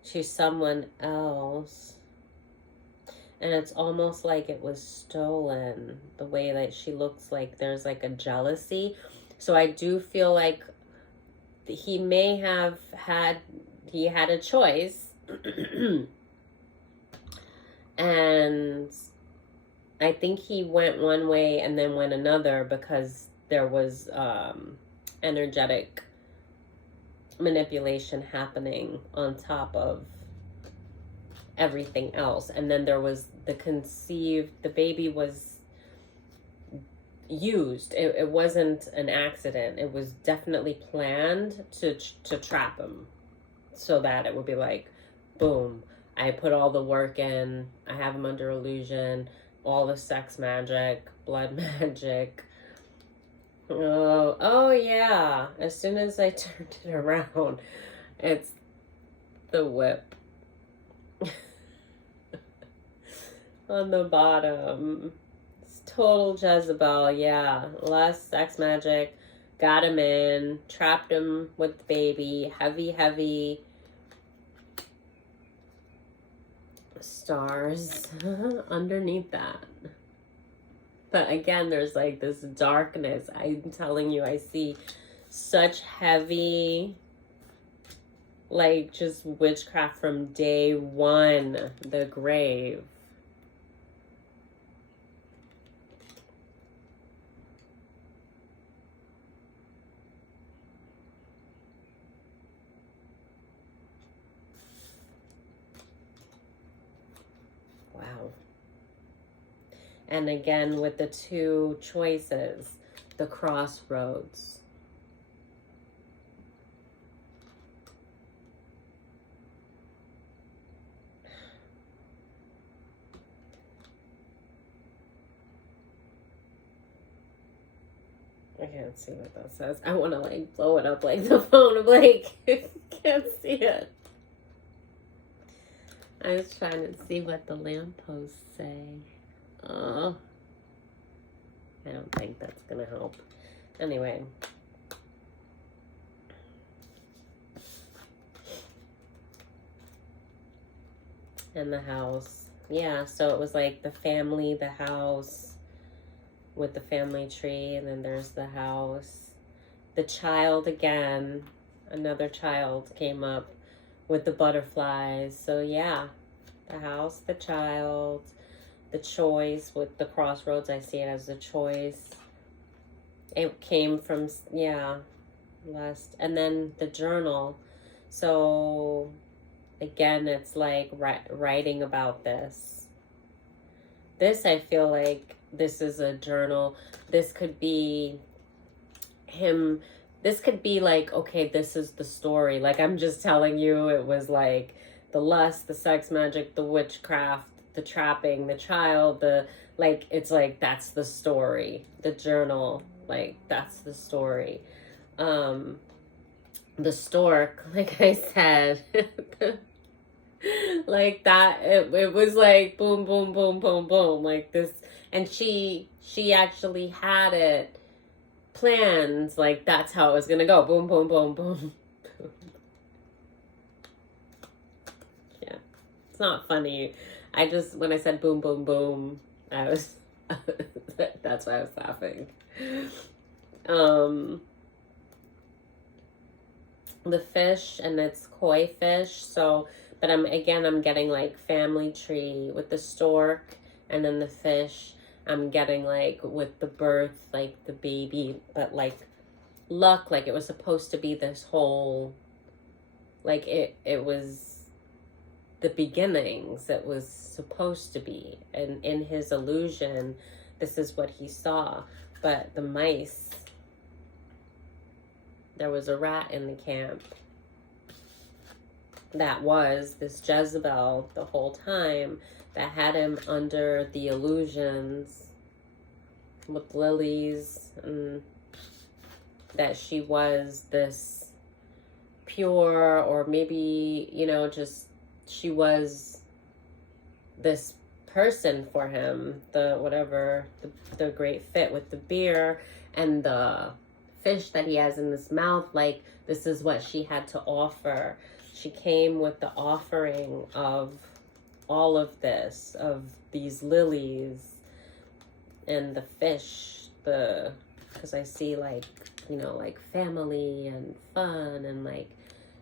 to someone else. And it's almost like it was stolen, the way that she looks, like there's like a jealousy. So I do feel like he may have had a choice. And I think he went one way and then went another because there was energetic manipulation happening on top of everything else. And then there was the baby was used. It wasn't an accident. It was definitely planned to trap him, so that it would be like, boom, I put all the work in, I have him under illusion, all the sex magic, blood magic. Oh yeah, as soon as I turned it around, it's the whip on the bottom. It's total Jezebel. Yeah, less sex magic, got him in, trapped him with the baby, heavy stars underneath that. But again, there's like this darkness. I'm telling you, I see such heavy, like, just witchcraft from day one, the grave. Wow. And again, with the two choices, the crossroads. I can't see what that says. I want to like blow it up like the phone. I'm like, can't see it. I was trying to see what the lampposts say. I don't think that's gonna help. Anyway. And the house. Yeah, so it was like the family, the house with the family tree, and then there's the house. The child again, another child came up with the butterflies. So yeah, the house, the child, the choice with the crossroads. I see it as a choice. It came from, yeah, lust. And then the journal. So again, it's like writing about this. This, I feel like this is a journal. This could be him. This could be like, okay, this is the story. Like, I'm just telling you, it was like the lust, the sex magic, the witchcraft, the trapping, the child, like, it's like, that's the story. The journal, like, that's the story. The stork, like I said, like that, it was like boom, boom, boom, boom, boom, like this. And she actually had it planned, like that's how it was gonna go. Boom, boom, boom, boom, boom. not funny. I just, when I said boom, boom, boom, I was, that's why I was laughing. The fish, and it's koi fish, so, but I'm getting like family tree with the stork, and then the fish, I'm getting like with the birth, like the baby, but like luck, like it was supposed to be this whole, like it was the beginnings, it was supposed to be, and in his illusion, this is what he saw. But the mice, there was a rat in the camp that was this Jezebel the whole time, that had him under the illusions with lilies, and that she was this pure, or maybe, just she was this person for him, the great fit with the beer and the fish that he has in his mouth, like this is what she had to offer. She came with the offering of all of this, of these lilies and the fish, because I see like, like family and fun and like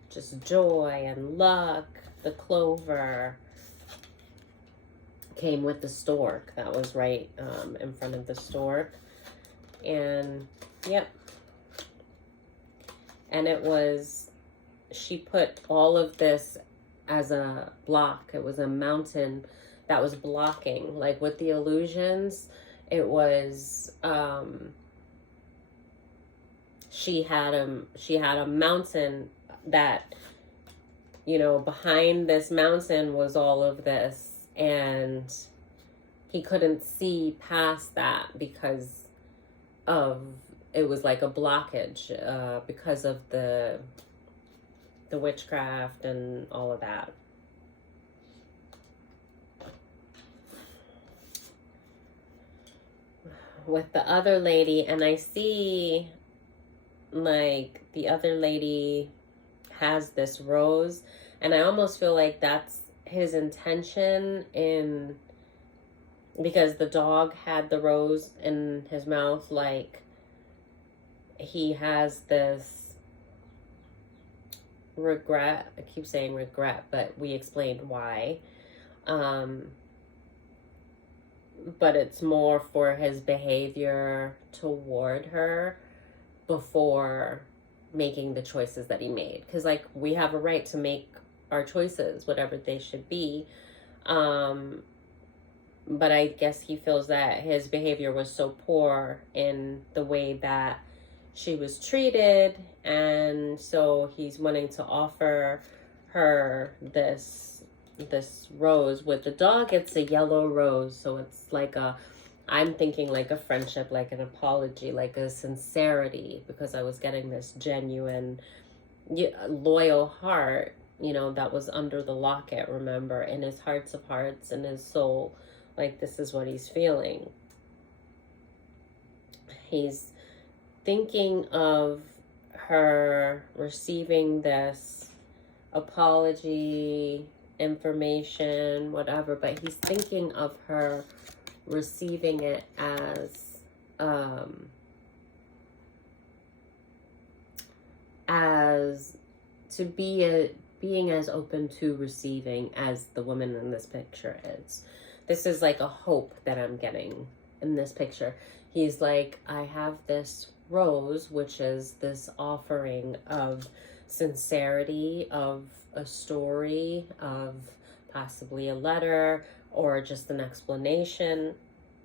just joy and luck. The clover came with the stork that was right in front of the stork. And yep. And it was, she put all of this as a block. It was a mountain that was blocking, like with the illusions. It was, she had a mountain that, behind this mountain was all of this, and he couldn't see past that because of, it was like a blockage, because of the witchcraft and all of that. With the other lady, and I see like the other lady has this rose, and I almost feel like that's his intention, in because the dog had the rose in his mouth, like he has this regret. I keep saying regret, but we explained why. But it's more for his behavior toward her before making the choices that he made. Because, like, we have a right to make our choices, whatever they should be. But I guess he feels that his behavior was so poor in the way that she was treated, and so he's wanting to offer her this rose. With the dog, it's a yellow rose, so it's like I'm thinking like a friendship, like an apology, like a sincerity, because I was getting this genuine, loyal heart, that was under the locket, remember, in his hearts of hearts, in his soul. Like, this is what he's feeling. He's thinking of her receiving this apology, information, whatever, but he's thinking of her receiving it as to being as open to receiving as the woman in this picture is. This is like a hope that I'm getting in this picture. He's like, I have this rose, which is this offering of sincerity, of a story, of possibly a letter, or just an explanation.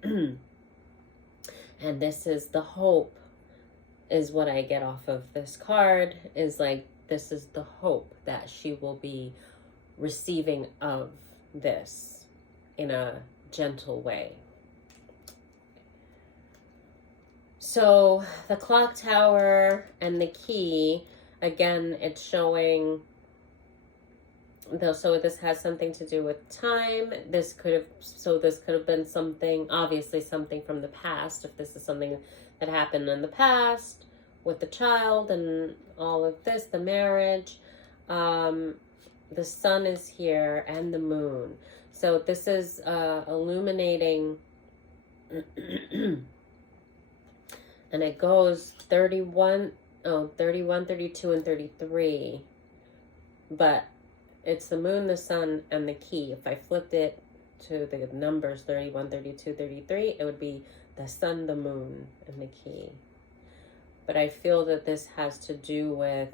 And this is the hope, is what I get off of this card, is like, this is the hope that she will be receiving of this in a gentle way. So the clock tower and the key, again, it's showing, so this has something to do with time. This could have been something, obviously something from the past, if this is something that happened in the past with the child and all of this, the marriage. the sun is here and the moon. So this is illuminating, and it goes 31, 32, and 33. But it's the moon, the sun, and the key. If I flipped it to the numbers 31, 32, 33, it would be the sun, the moon, and the key. But I feel that this has to do with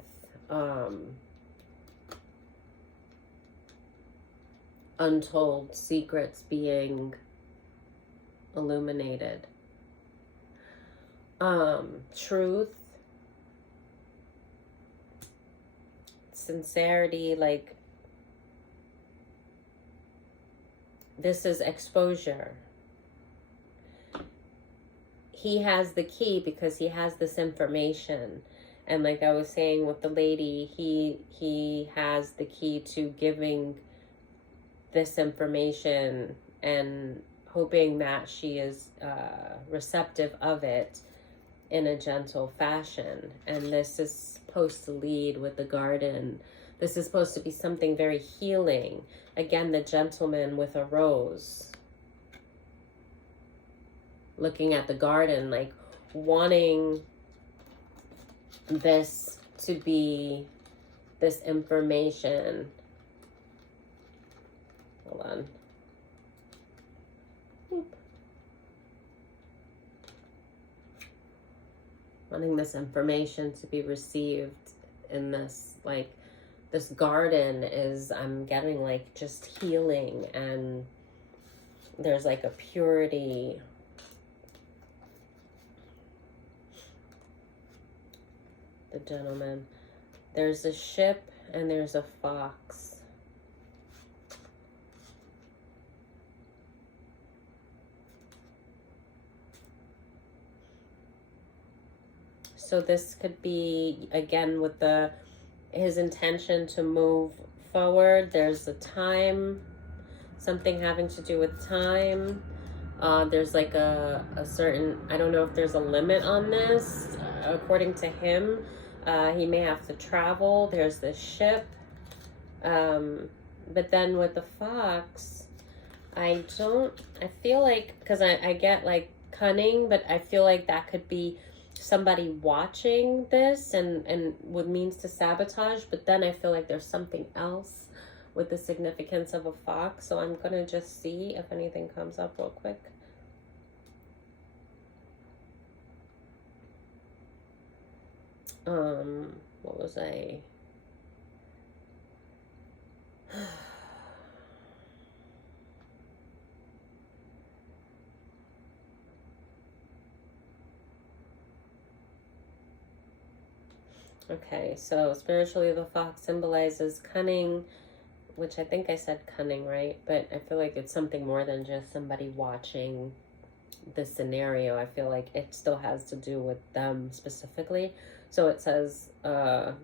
untold secrets being illuminated. Truth, sincerity, like this is exposure. He has the key because he has this information. And like I was saying with the lady, he has the key to giving this information and hoping that she is receptive of it in a gentle fashion. And this is supposed to lead with the garden. This is supposed to be something very healing. Again, the gentleman with a rose, looking at the garden, like wanting this to be this information. Hold on. Wanting this information to be received in this, like, this garden is, I'm getting like just healing, and there's like a purity. The gentleman. There's a ship and there's a fox. So this could be, again, with his intention to move forward. There's a time, something having to do with time. There's like a certain, I don't know if there's a limit on this. According to him, he may have to travel. There's this ship. But then with the fox, I feel like, because I get like cunning, but I feel like that could be somebody watching this and with means to sabotage. But then I feel like there's something else with the significance of a fox. So I'm going to just see if anything comes up real quick. What was I? Okay, so spiritually the fox symbolizes cunning, which I think I said cunning, right? But I feel like it's something more than just somebody watching the scenario. I feel like it still has to do with them specifically. So it says, the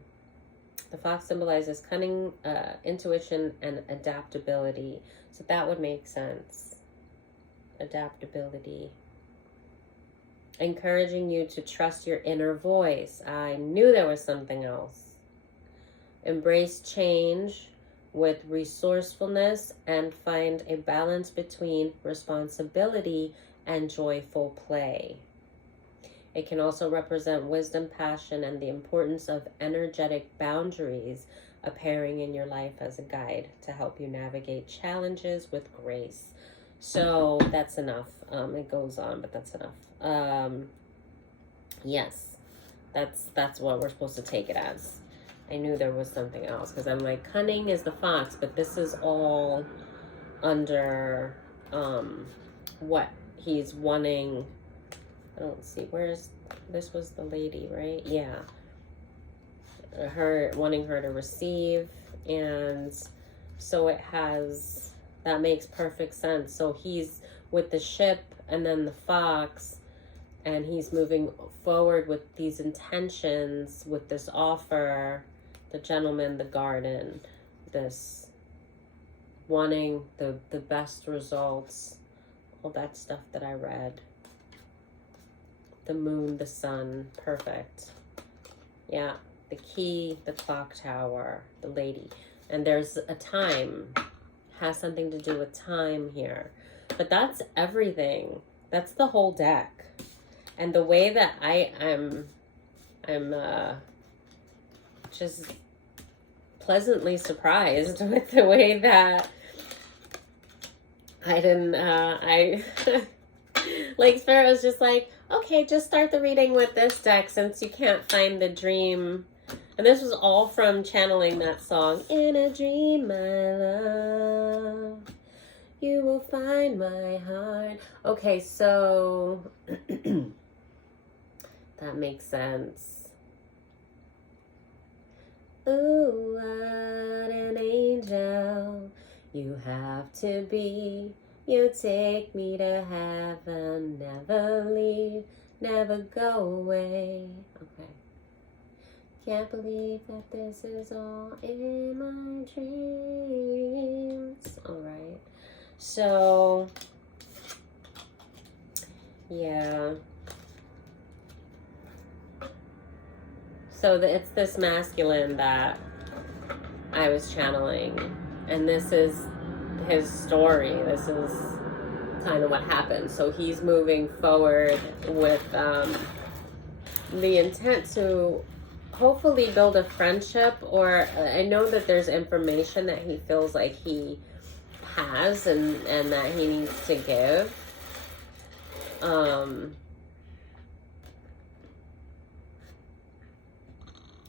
fox symbolizes cunning, intuition, and adaptability. So that would make sense. Adaptability. Encouraging you to trust your inner voice. I knew there was something else. Embrace change with resourcefulness and find a balance between responsibility and joyful play. It can also represent wisdom, passion, and the importance of energetic boundaries appearing in your life as a guide to help you navigate challenges with grace. So that's enough. It goes on, but that's enough. Yes, that's what we're supposed to take it as. I knew there was something else, because I'm like, cunning is the fox, but this is all under what he's wanting. I don't see, this was the lady, right? Yeah. Her wanting her to receive, and so that makes perfect sense. So he's with the ship and then the fox, and he's moving forward with these intentions, with this offer, the gentleman, the garden, this wanting the best results, all that stuff that I read. The moon, the sun, perfect. Yeah, the key, the clock tower, the lady. And there's a time, has something to do with time here. But that's everything. That's the whole deck. And the way that I'm just pleasantly surprised with the way that I didn't, like Spirit was just like, okay, just start the reading with this deck since you can't find the dream. And this was all from channeling that song, In a Dream, My Love, You Will Find My Heart. Okay, so that makes sense. Ooh, what an angel you have to be. You take me to heaven, never leave, never go away. Okay. Can't believe that this is all in my dreams. All right. So, yeah. So it's this masculine that I was channeling, and this is his story. This is kind of what happened. So he's moving forward with the intent to hopefully build a friendship, or I know that there's information that he feels like he has and that he needs to give.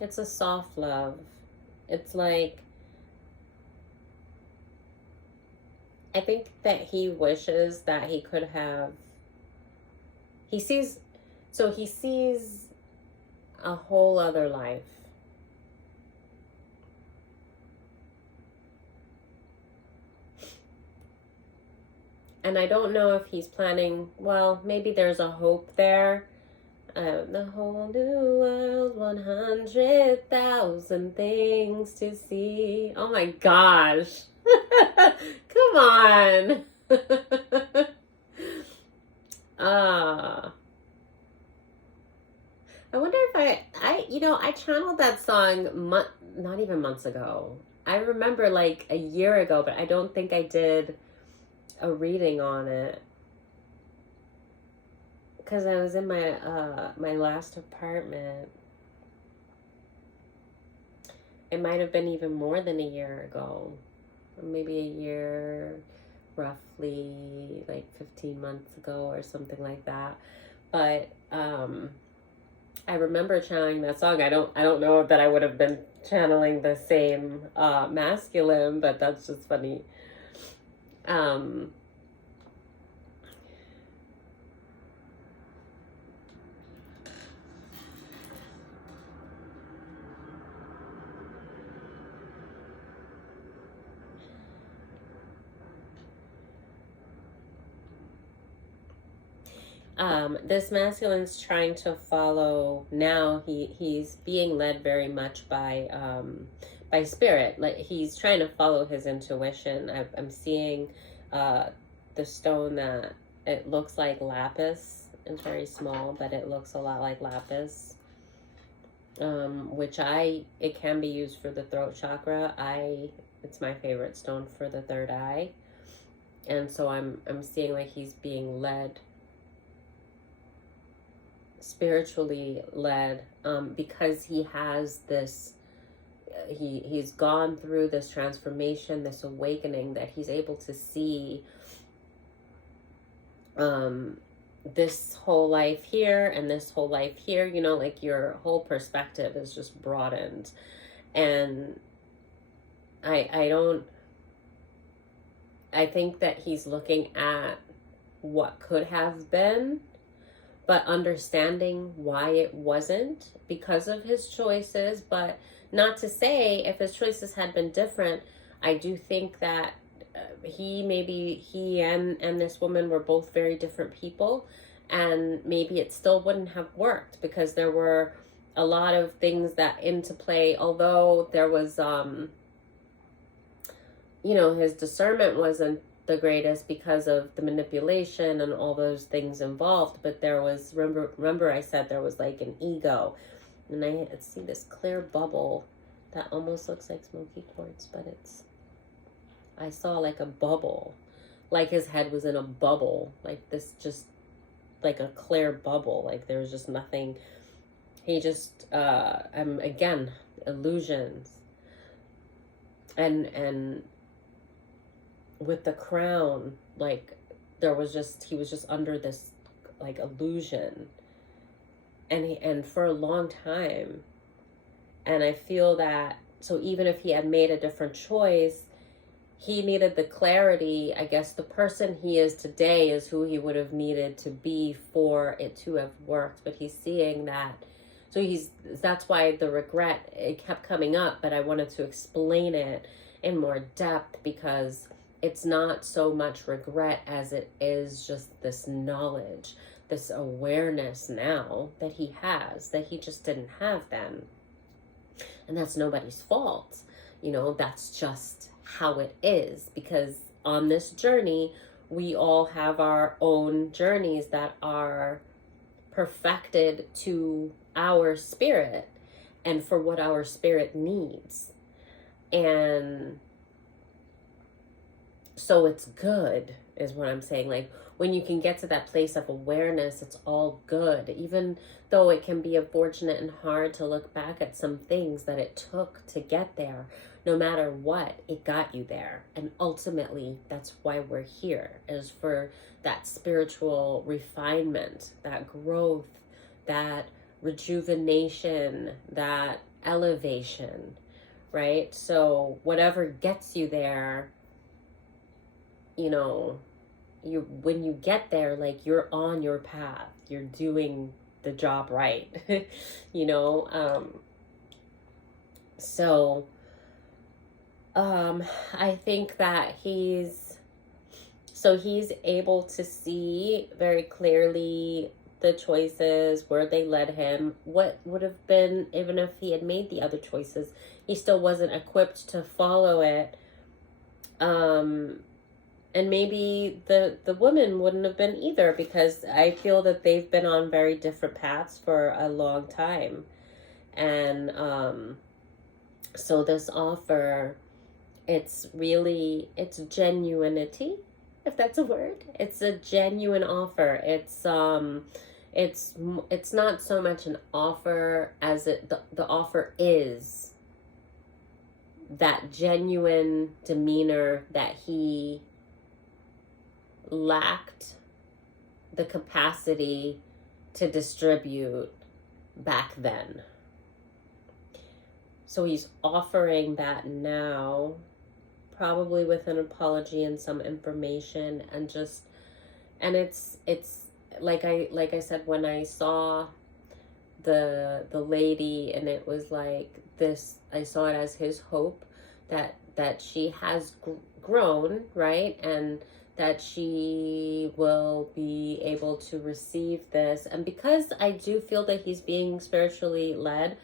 It's a soft love. It's like, I think that he wishes that he could have, he sees a whole other life. And I don't know if he's planning, well, maybe there's a hope there. The whole new world, 100,000 things to see. Oh my gosh. Come on. I wonder if I channeled that song not even months ago. I remember like a year ago, but I don't think I did a reading on it. Because I was in my my last apartment. It might have been even more than a year ago. Maybe a year, roughly like 15 months ago or something like that. But I remember channeling that song. I don't know that I would have been channeling the same masculine, but that's just funny. This masculine's trying to follow now. He's being led very much by spirit. Like he's trying to follow his intuition. I'm seeing the stone that it looks like lapis. It's very small, but it looks a lot like lapis. Which it can be used for the throat chakra. It's my favorite stone for the third eye. And so I'm seeing like he's being led, spiritually led, because he has this, he's gone through this transformation, this awakening, that he's able to see this whole life here and this whole life here, like your whole perspective is just broadened. And I think that he's looking at what could have been, but understanding why it wasn't because of his choices. But not to say if his choices had been different, I do think that he and this woman were both very different people, and maybe it still wouldn't have worked because there were a lot of things that into play. Although there was his discernment wasn't the greatest because of the manipulation and all those things involved, but there was, remember I said there was like an ego, and I see this clear bubble That almost looks like smoky quartz, but I saw like a bubble. Like his head was in a bubble. Like this, just like a clear bubble. Like there was just nothing. He just, again, illusions. And with the crown, like he was just under this like illusion. And for a long time. And I feel that, so even if he had made a different choice, he needed the clarity. I guess the person he is today is who he would have needed to be for it to have worked. But he's seeing that. So that's why the regret, it kept coming up, but I wanted to explain it in more depth, because it's not so much regret as it is just this knowledge, this awareness now that he has, that he just didn't have then. And that's nobody's fault. That's just how it is, because on this journey, we all have our own journeys that are perfected to our spirit and for what our spirit needs. And so it's good, is what I'm saying. Like, when you can get to that place of awareness, it's all good. Even though it can be unfortunate and hard to look back at some things that it took to get there, no matter what, it got you there. And ultimately, that's why we're here, is for that spiritual refinement, that growth, that rejuvenation, that elevation, right? So whatever gets you there, when you get there, like, you're on your path, you're doing the job right. So I think that he's able to see very clearly the choices, where they led him, what would have been, even if he had made the other choices, he still wasn't equipped to follow it. And maybe the woman wouldn't have been either, because I feel that they've been on very different paths for a long time. And so this offer, it's genuinity, if that's a word. It's a genuine offer. It's not so much an offer as the offer is that genuine demeanor that he lacked the capacity to distribute back then. So he's offering that now, probably with an apology and some information, and it's like I said, when I saw the lady, and it was like this, I saw it as his hope that she has grown, right? And that she will be able to receive this. And because I do feel that he's being spiritually led,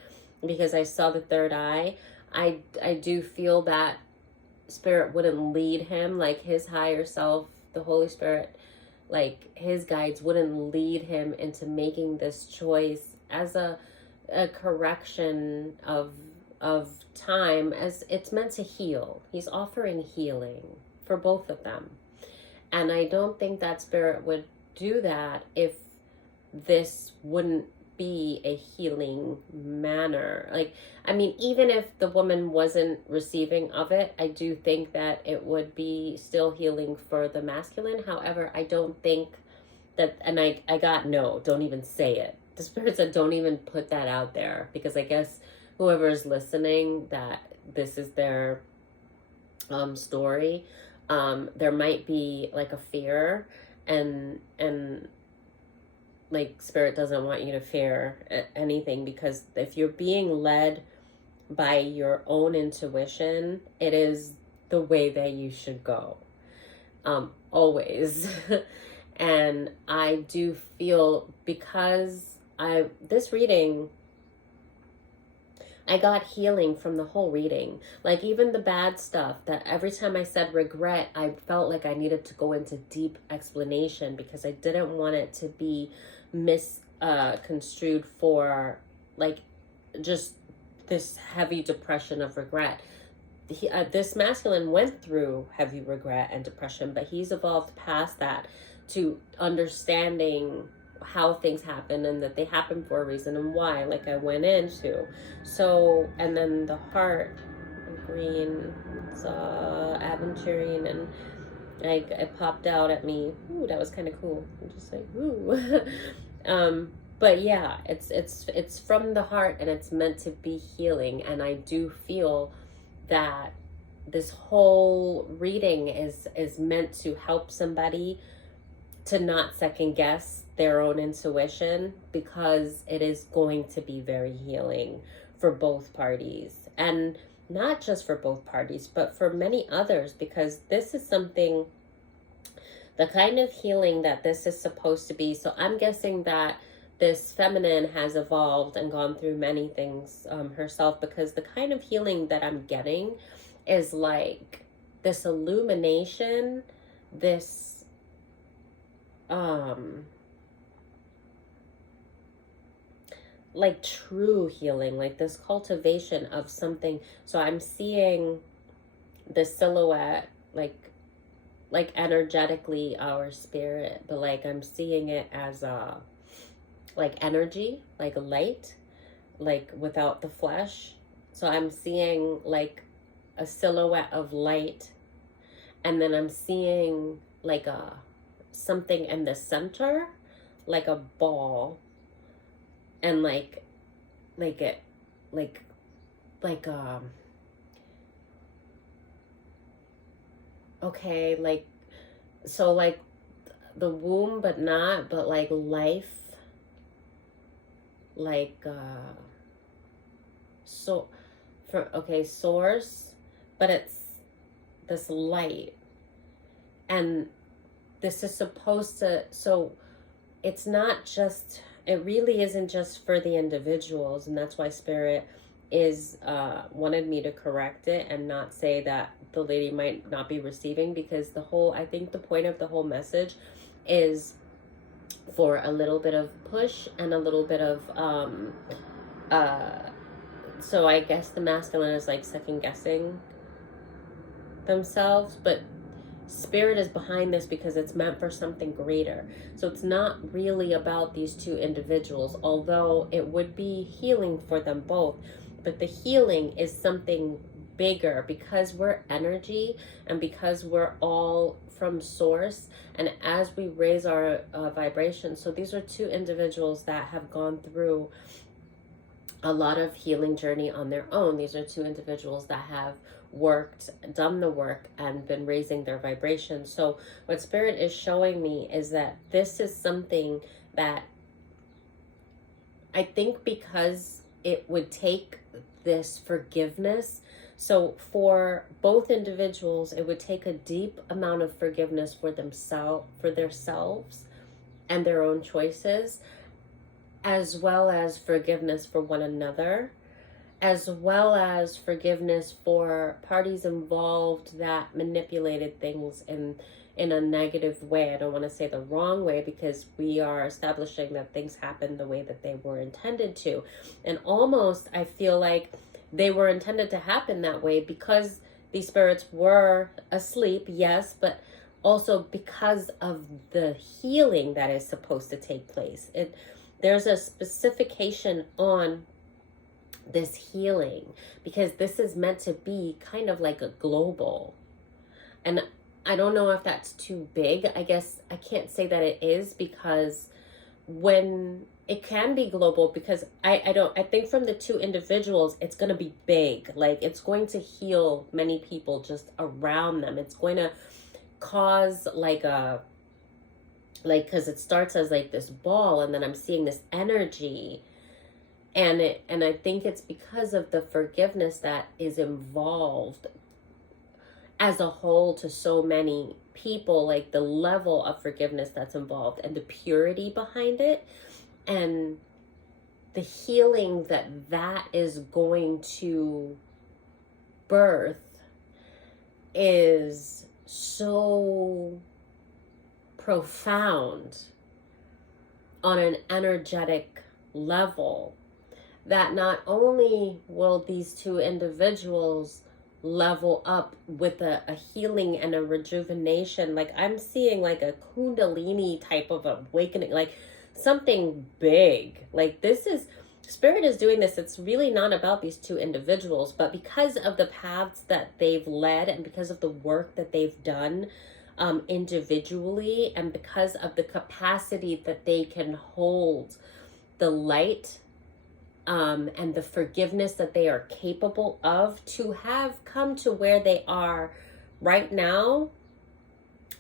because I saw the third eye, I do feel that spirit wouldn't lead him, like his higher self, the Holy Spirit, like his guides wouldn't lead him into making this choice as a correction of time, as it's meant to heal. He's offering healing for both of them. And I don't think that spirit would do that if this wouldn't be a healing manner. Like, I mean, even if the woman wasn't receiving of it, I do think that it would be still healing for the masculine. However, I don't think that, and I got no, don't even say it. The spirit said, don't even put that out there, because I guess whoever is listening, that this is their story. There might be like a fear, and like spirit doesn't want you to fear anything, because if you're being led by your own intuition, it is the way that you should go, always. And I do feel, because this reading, I got healing from the whole reading. Like, even the bad stuff, that every time I said regret, I felt like I needed to go into deep explanation, because I didn't want it to be misconstrued for, like, just this heavy depression of regret. This masculine went through heavy regret and depression, but he's evolved past that to understanding how things happen and that they happen for a reason and why, like I went into. So, and then the heart, green, it's aventurine, and like it popped out at me. Ooh, that was kind of cool. I'm just like, ooh. But yeah, it's from the heart, and it's meant to be healing. And I do feel that this whole reading is meant to help somebody to not second guess their own intuition, because it is going to be very healing for both parties, and not just for both parties, but for many others, because this is something, the kind of healing that this is supposed to be. So I'm guessing that this feminine has evolved and gone through many things herself, because the kind of healing that I'm getting is like this illumination, this like true healing, like this cultivation of something. So I'm seeing the silhouette, like energetically our spirit, but like I'm seeing it as a like energy, like light, like without the flesh. So I'm seeing like a silhouette of light, and then I'm seeing like a something in the center, like a ball, and like it like okay, like, so like the womb, but not, but like life, like so for, okay, source, but it's this light, and this is supposed to, so it's not just, it really isn't just for the individuals, and that's why spirit is wanted me to correct it and not say that the lady might not be receiving, because the whole, I think the point of the whole message is for a little bit of push and a little bit of so I guess the masculine is like second guessing themselves, but spirit is behind this because it's meant for something greater. So it's not really about these two individuals, although it would be healing for them both. But the healing is something bigger, because we're energy, and because we're all from source, and as we raise our vibration. So these are two individuals that have gone through a lot of healing journey on their own. These are two individuals that have worked, done the work, and been raising their vibration. So what spirit is showing me is that this is something that I think, because it would take this forgiveness. So for both individuals, it would take a deep amount of forgiveness for themselves, for themselves and their own choices, as well as forgiveness for one another, as well as forgiveness for parties involved that manipulated things in a negative way. I don't want to say the wrong way, because we are establishing that things happen the way that they were intended to. And almost, I feel like they were intended to happen that way because these spirits were asleep, yes, but also because of the healing that is supposed to take place. There's a specification on this healing, because this is meant to be kind of like a global, and I don't know if that's too big. I guess I can't say that it is, because when it can be global, because I think from the two individuals, it's going to be big. Like, it's going to heal many people just around them. It's going to cause because it starts as like this ball, and then I'm seeing this energy, and I think it's because of the forgiveness that is involved as a whole to so many people, like the level of forgiveness that's involved and the purity behind it, and the healing that is going to birth is so profound on an energetic level that not only will these two individuals level up with a healing and a rejuvenation, like I'm seeing like a kundalini type of awakening, like something big. Like this is, Spirit is doing this. It's really not about these two individuals, but because of the paths that they've led and because of the work that they've done individually, and because of the capacity that they can hold the light and the forgiveness that they are capable of, to have come to where they are right now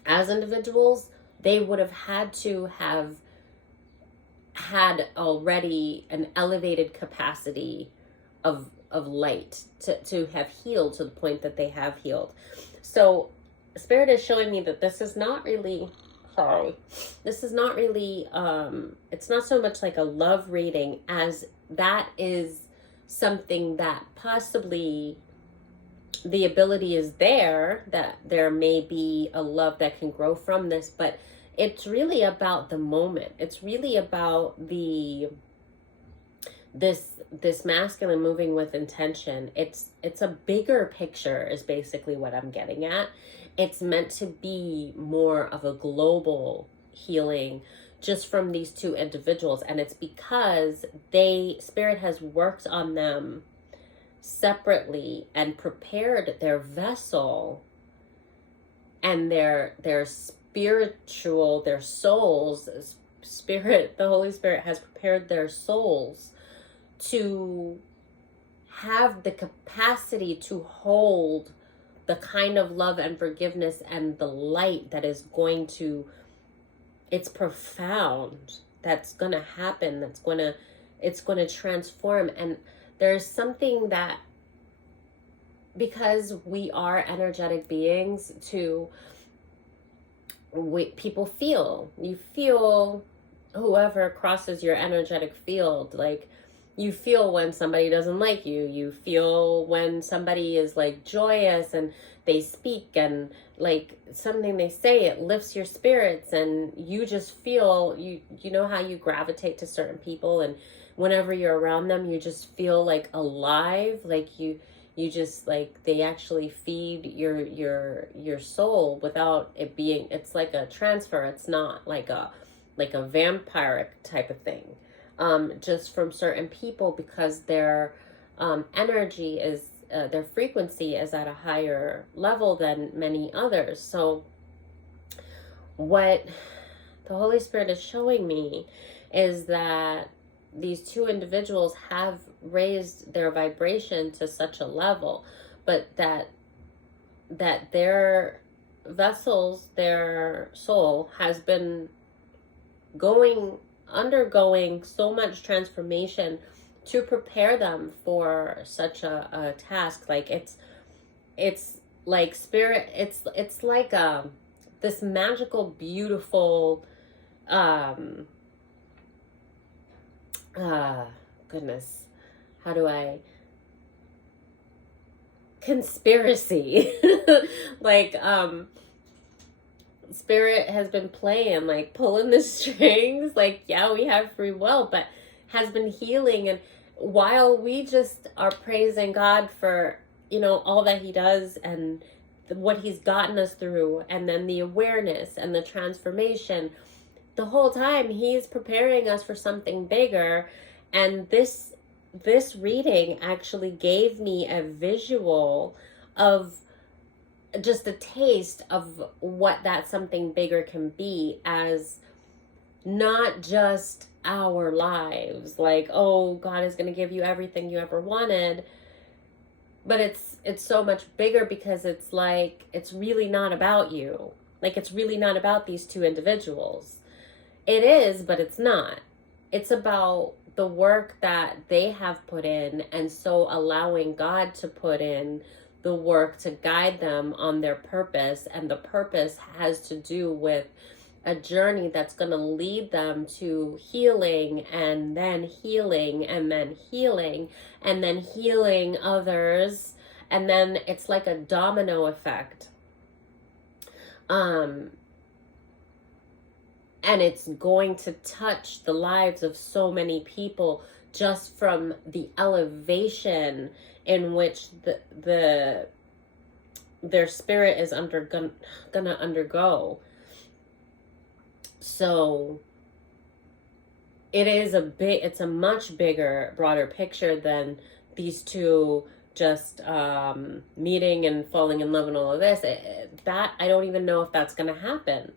as individuals, they would have had to have had already an elevated capacity of light to have healed to the point that they have healed. So Spirit is showing me that this is not really, this is not really, it's not so much like a love reading as that is something that possibly the ability is there, that there may be a love that can grow from this, but it's really about the moment. It's really about this masculine moving with intention. It's a bigger picture is basically what I'm getting at. It's meant to be more of a global healing just from these two individuals, and it's because Spirit has worked on them separately and prepared their vessel and their spiritual, their souls. Spirit, the Holy Spirit has prepared their souls to have the capacity to hold the kind of love and forgiveness and the light that is going to, it's profound, that's going to happen, it's going to transform. And there's something that, because we are energetic beings too, people feel, you feel whoever crosses your energetic field, like you feel when somebody doesn't like you, you feel when somebody is like joyous and they speak and like something they say, it lifts your spirits, and you just feel, you know how you gravitate to certain people, and whenever you're around them you just feel like alive, like you just like, they actually feed your soul without it being, it's like a transfer, it's not like a vampiric type of thing, just from certain people, because their energy is, their frequency is at a higher level than many others. So what the Holy Spirit is showing me is that these two individuals have raised their vibration to such a level, but that their vessels, their soul has been undergoing so much transformation to prepare them for such a task. Like it's like Spirit, it's like this magical, beautiful, goodness, how do I, conspiracy. Like Spirit has been playing, like pulling the strings, like, yeah, we have free will, but has been healing. And while we just are praising God for, all that he does and what he's gotten us through, and then the awareness and the transformation, the whole time he's preparing us for something bigger. And this reading actually gave me a visual of just a taste of what that something bigger can be, as not just our lives, like, oh, God is going to give you everything you ever wanted, but it's so much bigger, because it's like, it's really not about you. Like, it's really not about these two individuals. It is, but it's not. It's about the work that they have put in, and so allowing God to put in the work to guide them on their purpose. And the purpose has to do with a journey that's going to lead them to healing, and then healing, and then healing, and then healing others. And then it's like a domino effect. And it's going to touch the lives of so many people just from the elevation in which their spirit is gonna undergo. So it's a much bigger, broader picture than these two just meeting and falling in love and all of this. That I don't even know if that's going to happen.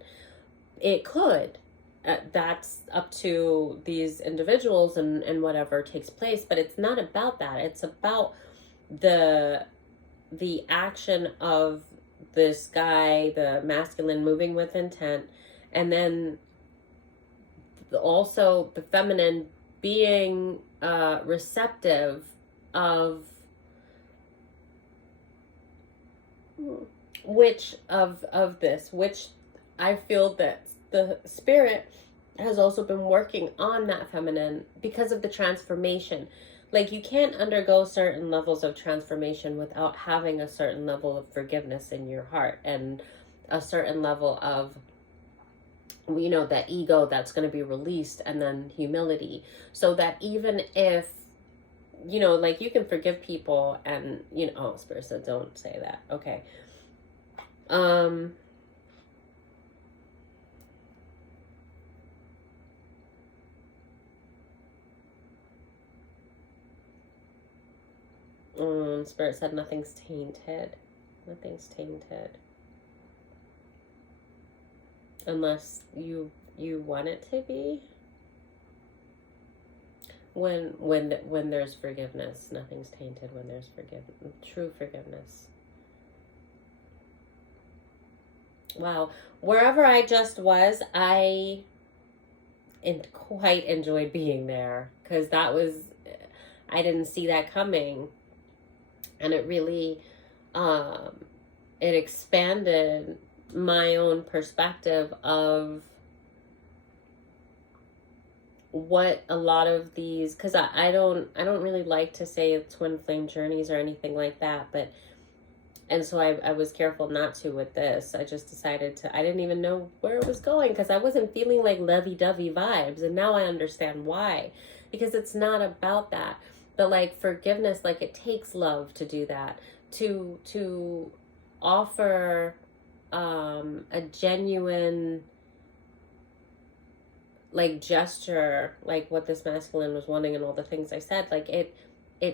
It could. That's up to these individuals and whatever takes place, but it's not about that. It's about the action of this guy, the masculine, moving with intent, and then also the feminine being receptive of which I feel that the spirit has also been working on that feminine because of the transformation. Like, you can't undergo certain levels of transformation without having a certain level of forgiveness in your heart and a certain level of, you know, that ego that's going to be released, and then humility. So that even if, you know, like, you can forgive people and, you know, oh, Spirit said don't say that. Okay. Spirit said nothing's tainted. Nothing's tainted. Unless you want it to be. When there's forgiveness, nothing's tainted when there's true forgiveness. Wow. Wherever I just was, I quite enjoyed being there, because I didn't see that coming. And it really, it expanded my own perspective of what a lot of these, because I don't really like to say twin flame journeys or anything like that, but, and so I was careful not to with this. I just decided to, I didn't even know where it was going, because I wasn't feeling like lovey-dovey vibes, and now I understand why, because it's not about that. But like forgiveness, like, it takes love to do that, to offer a genuine, like, gesture, like what this masculine was wanting and all the things I said. Like, it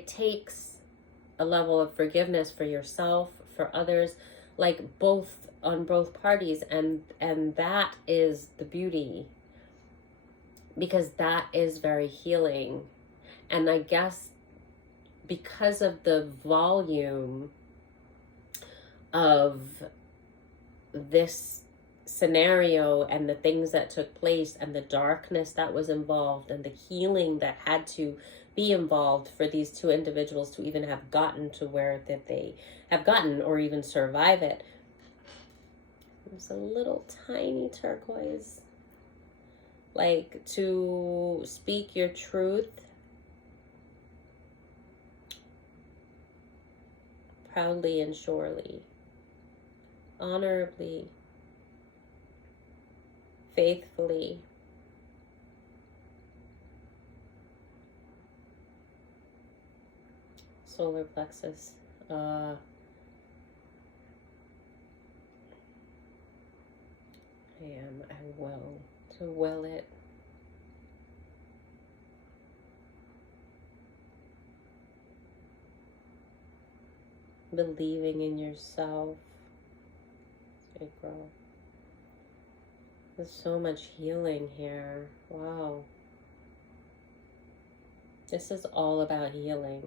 takes a level of forgiveness for yourself, for others, like on both parties, and that is the beauty, because that is very healing. And I guess because of the volume of this scenario and the things that took place and the darkness that was involved and the healing that had to be involved for these two individuals to even have gotten to where that they have gotten, or even survive it. There's a little tiny turquoise. Like, to speak your truth proudly and surely, honorably, faithfully, solar plexus. I will, to will it. Believing in yourself, sacral. There's so much healing here. Wow. This is all about healing.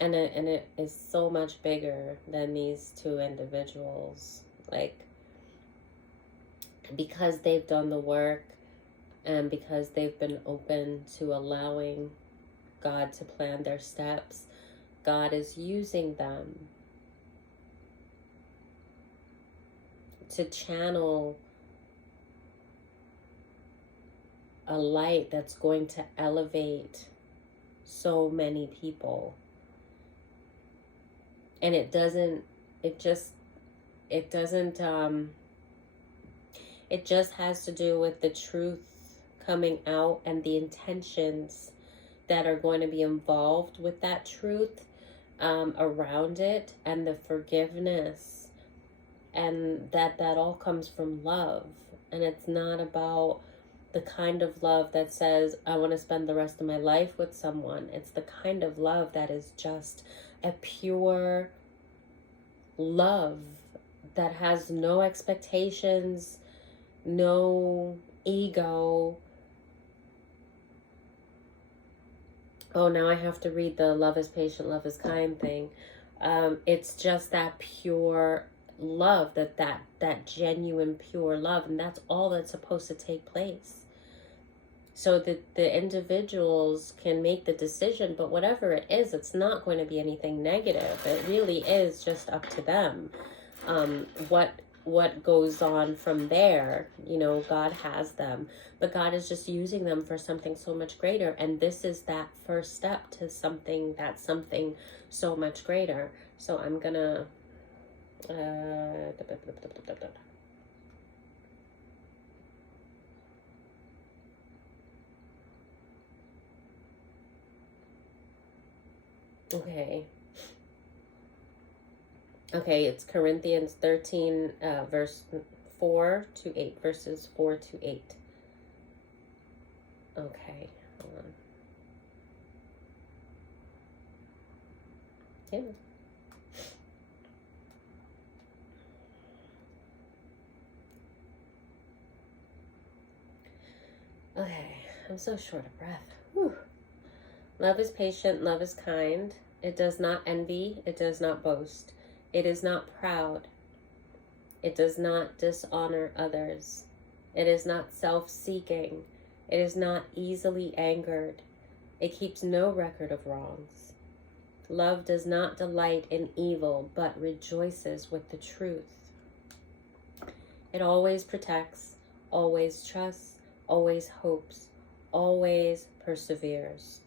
And it is so much bigger than these two individuals. Like, because they've done the work, and because they've been open to allowing God to plan their steps, God is using them to channel a light that's going to elevate so many people. And it just has to do with the truth coming out and the intentions that are going to be involved with that truth around it, and the forgiveness, and that all comes from love. And it's not about the kind of love that says, I want to spend the rest of my life with someone. It's the kind of love that is just a pure love that has no expectations, no ego. Oh, now I have to read the love is patient, love is kind thing. It's just that pure love, that genuine pure love, and that's all that's supposed to take place. So that the individuals can make the decision, but whatever it is, it's not going to be anything negative. It really is just up to them. What goes on from there, God has them, but God is just using them for something so much greater. And this is that first step to something so much greater. So I'm gonna Okay, it's Corinthians 13, verse 4 to 8, verses 4 to 8. Okay, hold on. Yeah. Okay, I'm so short of breath. Whew. Love is patient, love is kind. It does not envy, it does not boast. It is not proud. It does not dishonor others. It is not self-seeking. It is not easily angered. It keeps no record of wrongs. Love does not delight in evil, but rejoices with the truth. It always protects, always trusts, always hopes, always perseveres.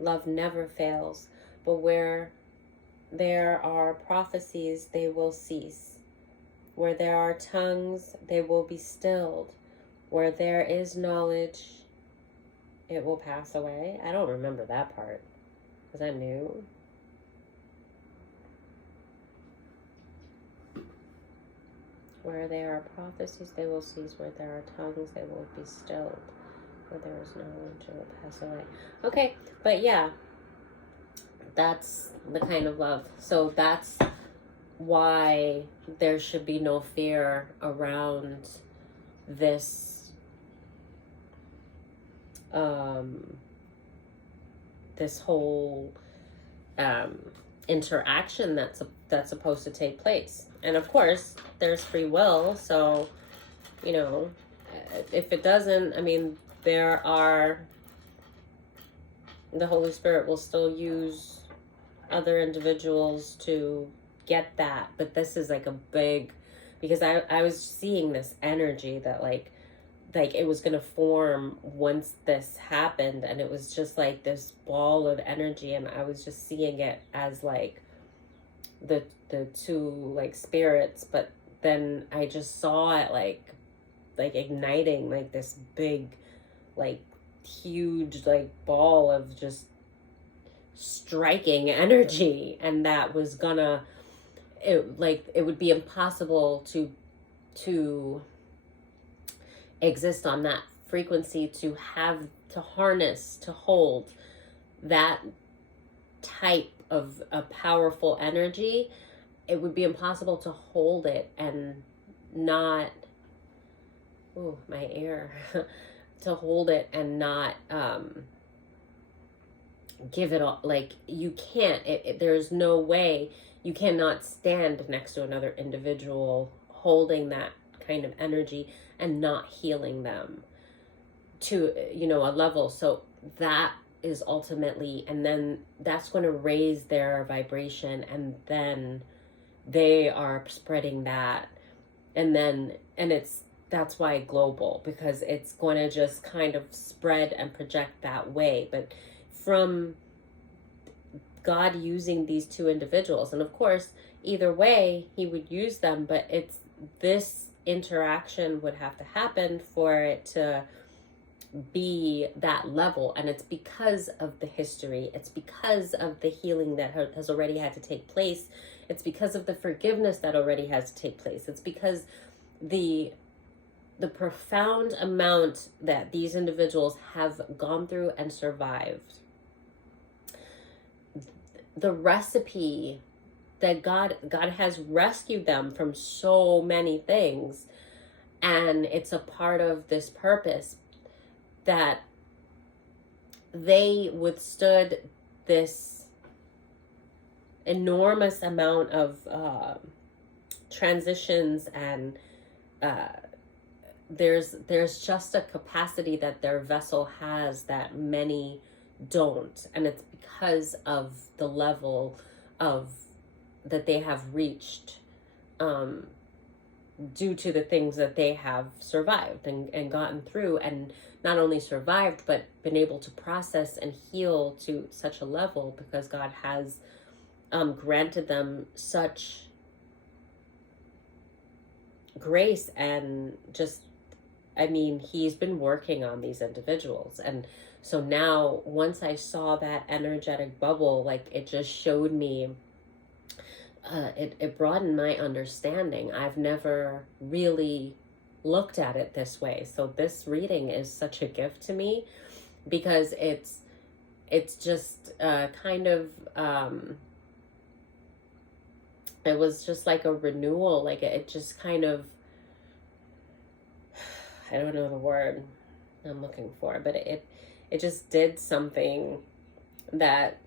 Love never fails, but where there are prophecies, they will cease. Where there are tongues, they will be stilled. Where there is knowledge, it will pass away. I don't remember that part. Was that new? Where there are prophecies, they will cease. Where there are tongues, they will be stilled. Where there is knowledge, it will pass away. Okay, but yeah, that's the kind of love. So that's why there should be no fear around this this whole interaction that's supposed to take place. And of course, there's free will, so if it doesn't, the Holy Spirit will still use other individuals to get that. But this is like a big, because I was seeing this energy that like it was gonna form once this happened, and it was just like this ball of energy, and I was just seeing it as like the two like spirits, but then I just saw it like igniting like this big, like huge like ball of just striking energy, and that was gonna, it would be impossible to exist on that frequency, to harness, to hold that type of a powerful energy. It would be impossible to hold it and not, oh, my ear, to hold it and not give it all. Like, you can't, there's no way, you cannot stand next to another individual holding that kind of energy and not healing them to a level. So that is ultimately, and then that's going to raise their vibration, and then they are spreading that, and that's why global, because it's going to just kind of spread and project that way. But from God using these two individuals, and of course either way he would use them, but it's this interaction would have to happen for it to be that level. And it's because of the history, it's because of the healing that has already had to take place, it's because of the forgiveness that already has to take place, it's because the profound amount that these individuals have gone through and survived, the recipe that God has rescued them from so many things, and it's a part of this purpose that they withstood this enormous amount of transitions, and there's just a capacity that their vessel has that many don't, and it's because of the level of that they have reached, due to the things that they have survived and gotten through, and not only survived but been able to process and heal to such a level, because God has granted them such grace. And just, I mean, he's been working on these individuals. And so now, once I saw that energetic bubble, like, it just showed me, it broadened my understanding. I've never really looked at it this way. So this reading is such a gift to me, because it's just kind of, it was just like a renewal. Like, it just kind of, I don't know the word I'm looking for, but it just did something that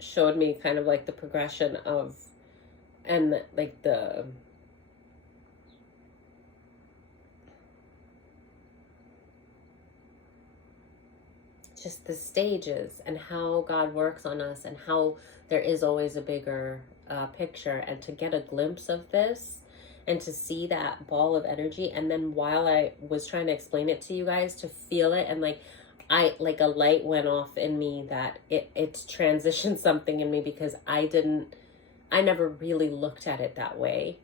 showed me kind of like the progression of, and like just the stages, and how God works on us, and how there is always a bigger picture. And to get a glimpse of this, and to see that ball of energy, and then while I was trying to explain it to you guys, to feel it, and like a light went off in me, that it's transitioned something in me, because I never really looked at it that way.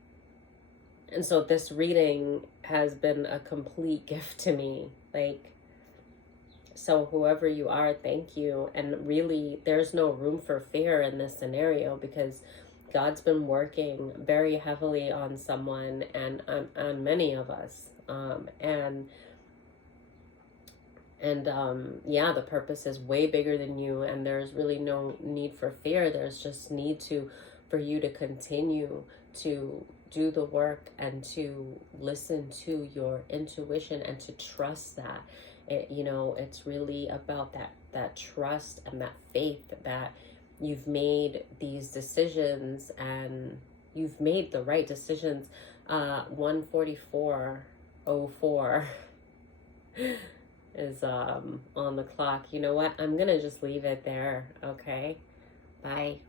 And so this reading has been a complete gift to me. Like, so whoever you are, thank you. And really, there's no room for fear in this scenario, because God's been working very heavily on someone, and on many of us. Yeah, the purpose is way bigger than you, and there's really no need for fear. There's just need for you to continue to do the work, and to listen to your intuition, and to trust that. It's really about that trust and that faith that you've made these decisions, and you've made the right decisions. 1:44:04 is on the clock. You know what? I'm gonna just leave it there. Okay, bye.